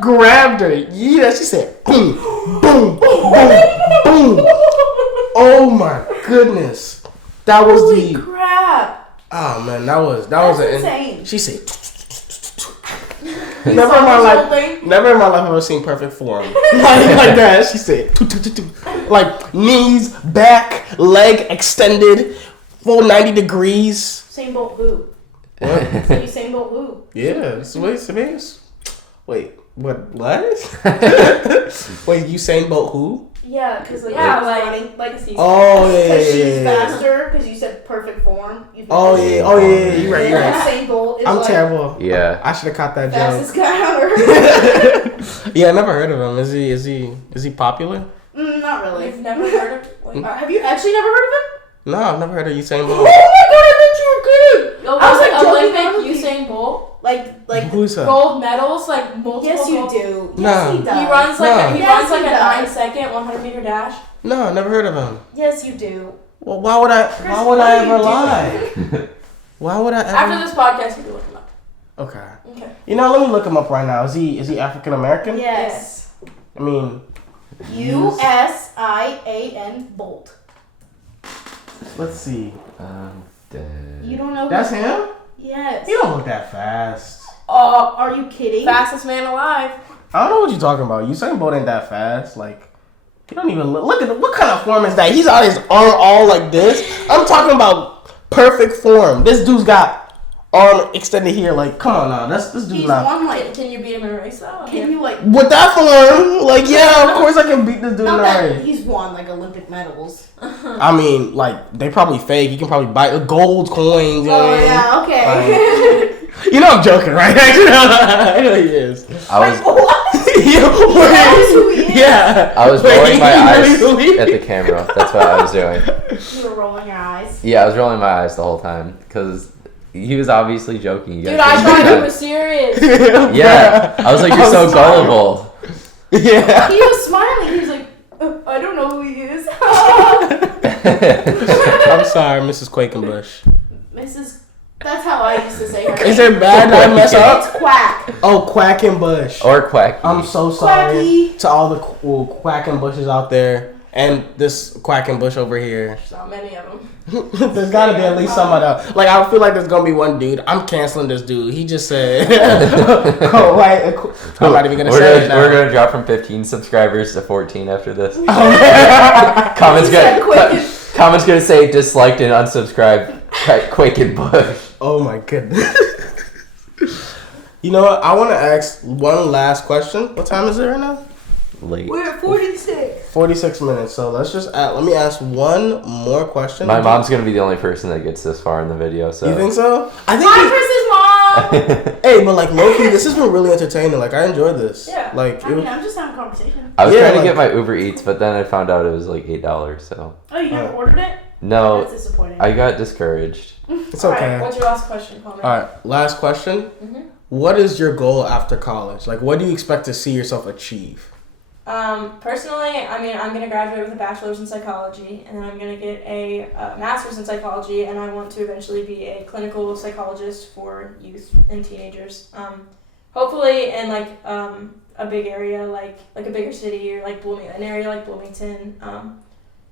grabbed her. Yeah, she said, boom, boom, boom, boom. Oh my goodness. That was Holy crap! Oh man, that was That's insane. She said, never in my life I've ever seen perfect form like that. She said, like knees, back, leg extended, full 90 degrees. Usain Bolt who? What? Usain Bolt who? Yeah. Wait, what? Wait, Usain Bolt who? Yeah, because like Yeah, I was like- running like Oh yeah, because she's yeah. faster because you said perfect form. Oh yeah, you're right. Usain Bolt is I'm like terrible. Yeah. I should have caught that fastest joke. guy on earth. Yeah, I never heard of him. Is he popular? Not really. You've never heard of? Like, Have you actually never heard of him? No, I've never heard of Usain Oh Bolt. my god, I thought you were good. I I was like Olympic joking. Usain Bolt, Like Who's that? gold medals, like multiple. yes, you gold- do. Nah. Yes, he does. He runs like No. he Yes, runs like he a does. 9-second 100-meter dash. No, I never heard of him. Yes, you do. Well, why would I ever lie? Why would I ever? After this podcast, you can look him up. Okay. Okay. You know, let me look him up right now. Is he African American? Yes. I mean, USIAN Bolt. Let's see. I'm dead. You don't know. That's him? Yes. He don't look that fast. Are you kidding? Fastest man alive. I don't know what you're talking about. Usain Bolt ain't that fast. Like, he don't even look at what kind of form is that? He's on his arm all like this. I'm talking about perfect form. This dude's got arm extended here. Like, come on now. This dude's He's not. won like. Can you beat him in a race though? Can you like? With that form, like, yeah, of course I can beat this dude in Not the that race. he's won like Olympic medals. I mean, like, they probably fake. You can probably buy gold coins. You know Oh what I mean? yeah, okay. You know I'm joking, right? I know he is. I was What? Yeah, who he is. yeah. I was Wait, rolling my you know eyes who he at the is? camera. That's what I was doing. You were rolling your eyes. Yeah, I was rolling my eyes the whole time because he was obviously joking. You Dude, guys I didn't thought see he that. was serious. Yeah, I was like, you're so gullible. Yeah. He was smiling. He was like, I don't know who he is. I'm sorry, Mrs. Quackenbush. Mrs. That's how I used to say her. Is it bad that I mess It's up? Quack. Oh, Quackenbush. Or Quacky. I'm so sorry Quacky. to all the Quackenbushes out there and this Quackenbush over here. There's not many of them. There's gotta be at least somebody else. Like, I feel like there's gonna be one dude. I'm canceling this dude. He just said, oh, right. I'm not even gonna say it now. We're gonna drop from 15 subscribers to 14 after this. Quacken. Comments gonna say disliked and unsubscribed. Quackenbush. Oh my goodness. You know what? I want to ask one last question. What time is it right now? Late. We're at 46. 46 minutes. So let me ask one more question. My mom's gonna be the only person that gets this far in the video. So You think so? I Hi, think. Chris's mom. Hey, but like low key, this has been really entertaining. Like I enjoyed this. Yeah. Like I mean, I'm just having a conversation. I was Yeah, trying to like- get my Uber Eats, but then I found out it was like $8. So Oh, you never ordered it? no, That's disappointing. I got discouraged. it's All okay. right, what's your last question, Palmer? All right. Last question. Mhm. What is your goal after college? Like, what do you expect to see yourself achieve? Personally, I mean, I'm going to graduate with a bachelor's in psychology, and then I'm going to get a master's in psychology, and I want to eventually be a clinical psychologist for youth and teenagers. Hopefully in, like, a big area, like a bigger city, or, like, an area like Bloomington,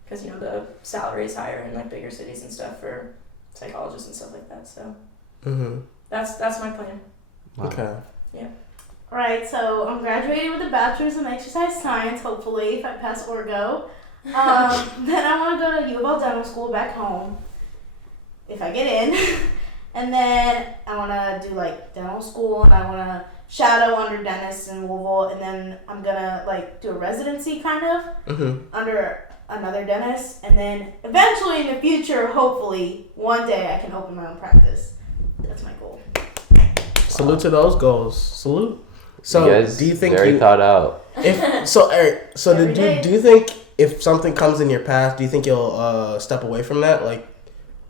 because, you know, the salary is higher in, like, bigger cities and stuff for psychologists and stuff like that, so Mm-hmm. that's my plan. Wow. Okay. Right, so I'm graduating with a bachelor's in exercise science, hopefully, if I pass Orgo. Then I want to go to U of L dental school back home, if I get in. And then I want to do, like, dental school, and I want to shadow under dentists in Louisville, and then I'm going to, like, do a residency, kind of, Mm-hmm. under another dentist. And then eventually in the future, hopefully, one day I can open my own practice. That's my goal. Salute to those goals. Salute. So, you guys do you think very thought out? if so, Eric? So, Every day. do you think if something comes in your path, do you think you'll step away from that? Like,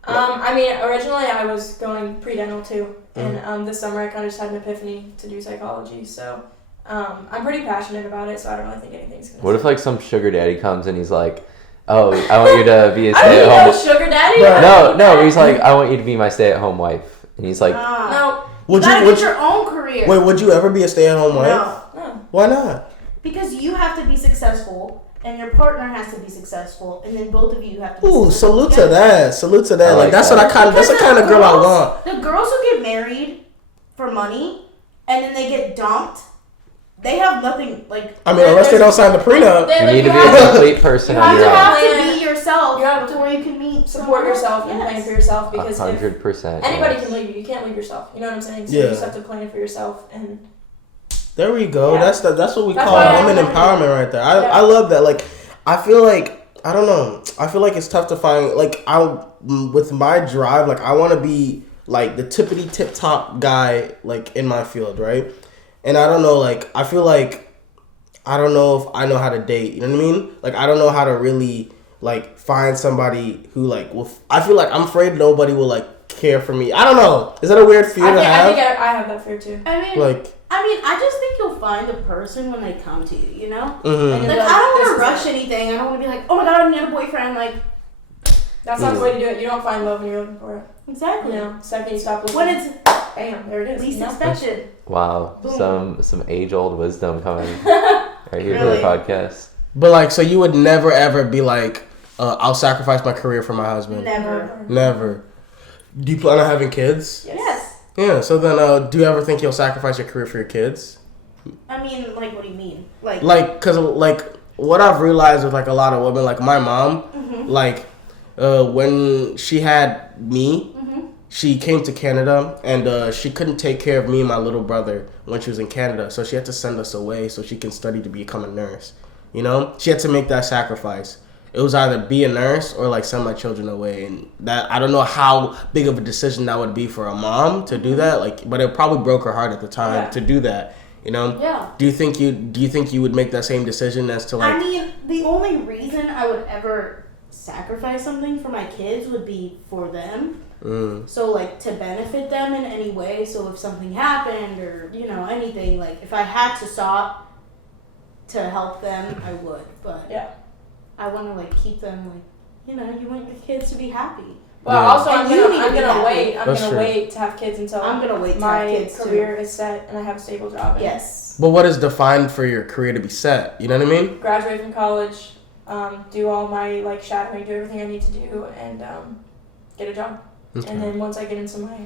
I mean, originally I was going pre-dental too, and this summer I kind of just had an epiphany to do psychology, so I'm pretty passionate about it, so I don't really think anything's gonna. What if like some sugar daddy comes and he's like, "Oh, I want you to be a I mean, stay-at-home." no sugar daddy? But- No, he's like, "I want you to be my stay-at-home wife," and he's like, No. would you gotta you? get your own career. Wait, would you ever be a stay-at-home wife? No. Why not? Because you have to be successful, and your partner has to be successful, and then both of you have to be Ooh, successful salute to together. that. Salute to that. I Like, like that's that. what I kind of. That's the kind of girl I want. The girls who get married for money, and then they get dumped, they have nothing, like... I mean, unless they don't sign the prenup. "You need to be have a complete person You on have your to own." have to Plan. be yourself You have to before you can meet support someone yourself else. and plan Yes. for yourself, because if 100%. anybody yes. can leave you, you can't leave yourself. You know what I'm saying? So Yeah. you just have to plan for yourself, and There we go. Yeah. That's what we That's call why I women wanna- empowerment right there. Yeah. I love that. Like, I feel like I don't know. I feel like it's tough to find. Like, with my drive, like I want to be like the tippity tip top guy, like in my field, right? And I don't know. Like, I feel like I don't know if I know how to date. You know what I mean? Like, I don't know how to really like find somebody who like will. I feel like I'm afraid nobody will like care for me. I don't know. Is that a weird fear to I have? think I have that fear too. I mean, Like, I just think you'll find the person when they come to you, you know? mhm. And Like, then I don't this want is to rush it. anything. I don't want to be like, oh my god, I need a boyfriend. Like, That's not the way to do it. You don't find love when you're looking for it. exactly. You know, second you stop looking. When it's bam, there it is. least you know? expected. Wow, Boom. some age-old wisdom coming right here Really? for the podcast. But like, so you would never ever be like, I'll sacrifice my career for my husband? Never. Do you plan on having kids? Yes. Yeah. So then, do you ever think you'll sacrifice your career for your kids? I mean, like, what do you mean? Cause what I've realized with like a lot of women, like my mom, when she had me, she came to Canada and she couldn't take care of me and my little brother when she was in Canada, so she had to send us away so she can study to become a nurse. You know, she had to make that sacrifice. It was either be a nurse or like send my children away, and that I don't know how big of a decision that would be for a mom to do that. Like, but it probably broke her heart at the time to do that. You know? Yeah. Do you think you would make that same decision as to like? I mean, the only reason I would ever sacrifice something for my kids would be for them. So like to benefit them in any way. So if something happened or anything, like if I had to stop to help them, I would. But I want to like keep them like you want your kids to be happy. But also I'm gonna wait. I'm gonna wait to have kids until my career is set and I have a stable job. Yes. But what is defined for your career to be set? You know what I mean? Graduate from college, do all my like shadowing, do everything I need to do, and get a job. Okay. And then once I get into my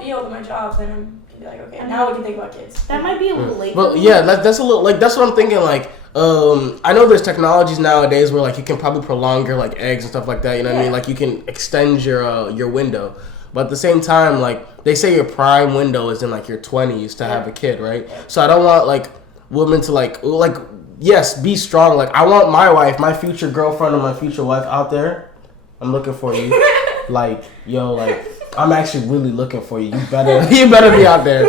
field and my job, then I'm gonna be like, okay, now we can think about kids. That might be a little late. Well, yeah, that's a little like that's what I'm thinking. Like, I know there's technologies nowadays where like you can probably prolong your like eggs and stuff like that. You know what I mean? Like you can extend your window, but at the same time, like they say your prime window is in like your 20s to have a kid, right? So I don't want like women to like yes, be strong. Like I want my wife, my future girlfriend, or my future wife out there. I'm looking for you. Like, yo, like, I'm actually really looking for you. You better be out there.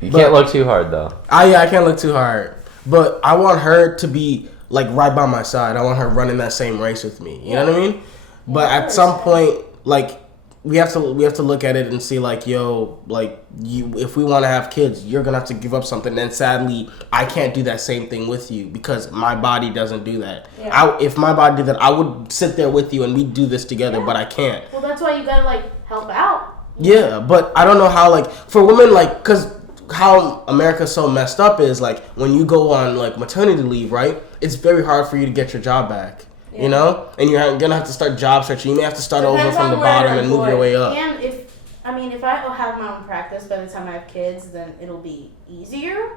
You can't look too hard, though. I can't look too hard. But I want her to be, like, right by my side. I want her running that same race with me. You know what I mean? But at some point, like, we have to look at it and see, like, yo, like, if we want to have kids, you're going to have to give up something. And sadly, I can't do that same thing with you because my body doesn't do that. Yeah. If my body did that, I would sit there with you and we'd do this together, but I can't. Well, that's why you got to, like, help out. Yeah, but I don't know how, like, for women, like, because how America's so messed up is, like, when you go on, like, maternity leave, right, it's very hard for you to get your job back. Yeah. You know? And you're going to have to start job searching. You may have to start over from the bottom and move your way up. And if I have my own practice by the time I have kids, then it'll be easier.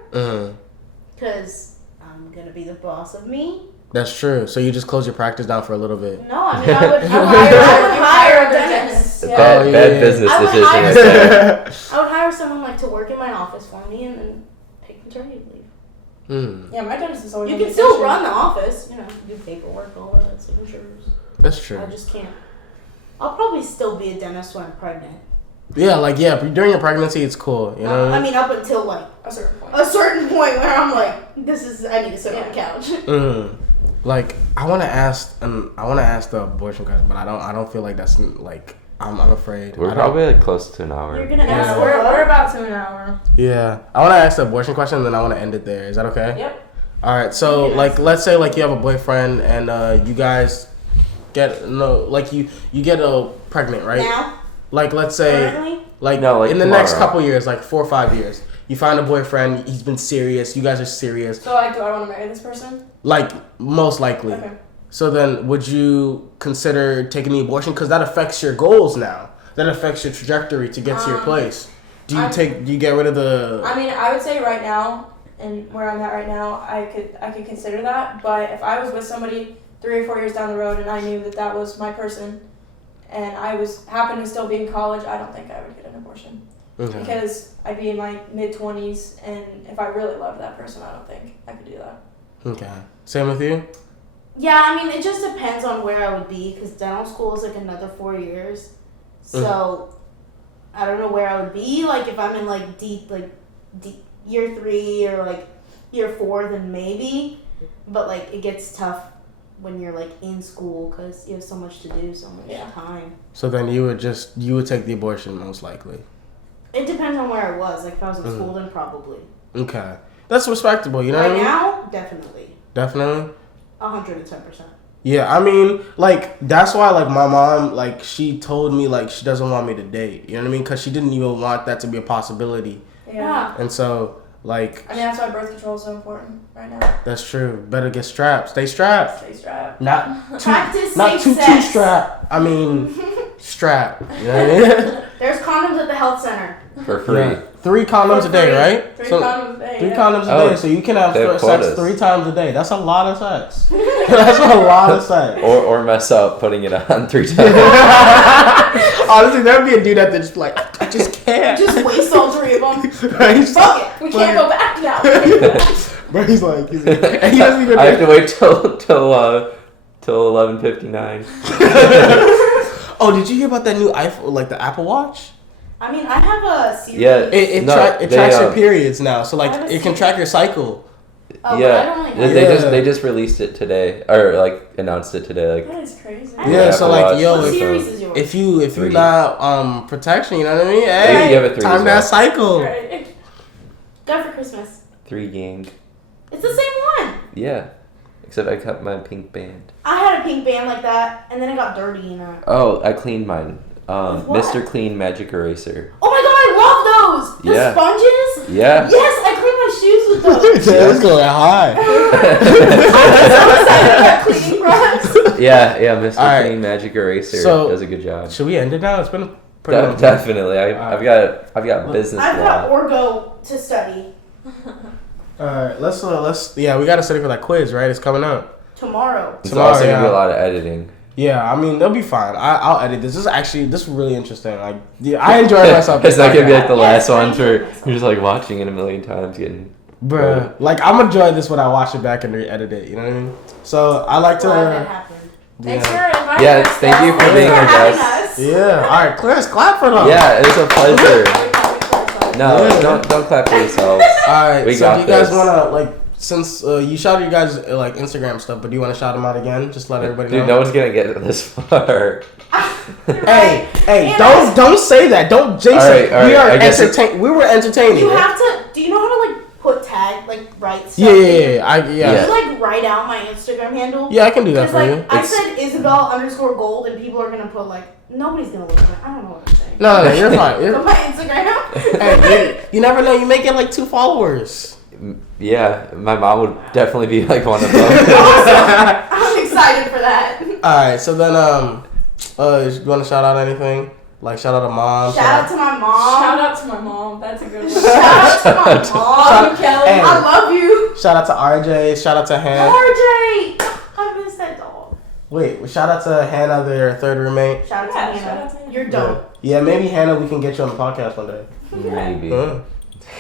Because I'm going to be the boss of me. That's true. So you just close your practice down for a little bit. No, I mean, I would hire a dentist. Bad business decision. I would hire someone like to work in my office for me and then take maternity leave. Yeah, my dentist is always. You can still run the office, do paperwork, all that, signatures. That's true. I just can't. I'll probably still be a dentist when I'm pregnant. Yeah, during your pregnancy, it's cool, you know. I mean, up until like a certain point where I'm like, I need to sit on the couch. Like I want to ask the abortion question, but I don't feel like that's like. I'm afraid. We're probably like close to an hour. You're gonna ask. We're about to an hour. Yeah, I want to ask the abortion question, and then I want to end it there. Is that okay? Yep. All right. So let's say like you have a boyfriend, and you guys get you get pregnant, right? Now. Like let's say currently? In the next couple years, like 4 or 5 years, you find a boyfriend. He's been serious. You guys are serious. So like, do I want to marry this person? Like most likely. Okay. So then, would you consider taking the abortion? Because that affects your goals now. That affects your trajectory to get to your place. Do you get rid of the? I mean, I would say right now, and where I'm at right now, I could consider that. But if I was with somebody 3 or 4 years down the road, and I knew that was my person, and I happened to still be in college, I don't think I would get an abortion. Okay. Because I'd be in my mid-20s, and if I really loved that person, I don't think I could do that. Okay. Same with you? Yeah, I mean, it just depends on where I would be, because dental school is like another 4 years. So, I don't know where I would be. Like, if I'm in like deep year 3 or like year 4, then maybe. But like, it gets tough when you're like in school, because you have so much to do, so much time. So then you would take the abortion most likely. It depends on where I was. Like, if I was in school, then probably. Okay. That's respectable, you know what I mean? Right now, definitely. Definitely? 110%. Yeah, I mean, like, that's why, like, my mom, like, she told me, like, she doesn't want me to date. You know what I mean? Because she didn't even want that to be a possibility. Yeah. And so, Like, I mean, that's why birth control is so important right now. that's true. Better get strapped. Stay strapped. Stay strapped. Not Practice not safe too sex. strapped. I mean, strap. You know what I mean? There's condoms at the health center. For free. Yeah. 3 condoms For a day, free. right? 3 So, condoms a day. 3 yeah. condoms a Oh, day, so you can have they have sex quotas. 3 times a day. That's a lot of sex. That's a lot of sex. Or mess up putting it on 3 times. Honestly, there would be a dude that just like, I just can't. Just waste all 3 of them. Right? He's Fuck it. We can't go back now. Bro, he's like, and he doesn't even. I have to wait till 11:59. Oh, did you hear about that new iPhone, like the Apple Watch? I mean, I have a series. Yeah. It No, tracks they, your periods now, so like I haven't it can seen track your cycle. Oh, Yeah. but I don't really They have they just released it today, or like announced it today. Like That is crazy. Yeah, so Apple like, Watch yo, What with, series is yours? If you 3. got protection, you know what I mean? Hey, You have a 3 time as that well. cycle. Right. Got for Christmas. 3 gang. It's the same one. Yeah. Except I cut my pink band. I had a pink band like that, and then it got dirty, you know. Oh, I cleaned mine. With what? Mr. Clean Magic Eraser. Oh my god, I love those! The Yeah. sponges? Yeah. Yes, I clean my shoes with those. That's going high. I'm so excited about cleaning products. Yeah, Mr. Alright. Clean Magic Eraser So- does a good job. Should we end it now? It's been a pretty long time. Definitely. I've got business I've got law. orgo to study Alright, let's yeah, we gotta study for that quiz, right? It's coming up. tomorrow. It's Tomorrow, also gonna be yeah. a lot of editing. Yeah, I mean they'll be fine. I'll edit this. This is really interesting. Like, yeah, I enjoyed myself. It's not gonna be like the Yes, last one I for enjoyed myself. you're just like watching it a million times, getting. Bruh, like I'm enjoying this when I watch it back and re-edit it. You know what I mean? So I like to. Glad that happened. Thanks Yeah. for inviting Yeah, us. thank you for Thanks being our having guest. us. Yeah. All right, Claire, clap for them. Yeah, it's a pleasure. No, Yeah. don't clap for yourselves. All right. We so got do you guys this. wanna like since you shouted your guys like Instagram stuff, but do you want to shout them out again? Just let everybody Dude, know. no one's gonna get this far. Hey, And don't say that. Don't jinx All it. right, We are I guess We were entertaining. You have to. Do you know how to like put tag, like write stuff? Yeah. Can Yeah. you like write out my Instagram handle? Yeah, I can do that Because for like you. I It's- said Isabel_gold, and people are gonna put like nobody's gonna look at it. I don't know what I'm saying. No, you're fine. But my Instagram. Hey, you never know. You may get like 2 followers. Yeah, my mom would definitely be like one of them. Awesome. I'm excited for that. All right. So then, you want to shout out anything? Like shout out to mom. Shout out to my mom. Shout out to my mom. That's a good one. Shout out to my mom. Mom, Kelly. Hey. I love you. Shout out to RJ. Shout out to Hannah. RJ. I miss that dog. Wait, shout out to Hannah, their 3rd roommate. Shout out Yeah, to shout Hannah. out to Hannah. You're dope. Yeah, maybe Hannah, we can get you on the podcast one day. Maybe.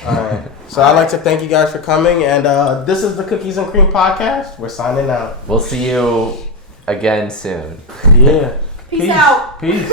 Alright. So I'd like to thank you guys for coming, and this is the Cookies and Cream podcast. We're signing out. We'll see you again soon. Yeah. Peace out. Peace.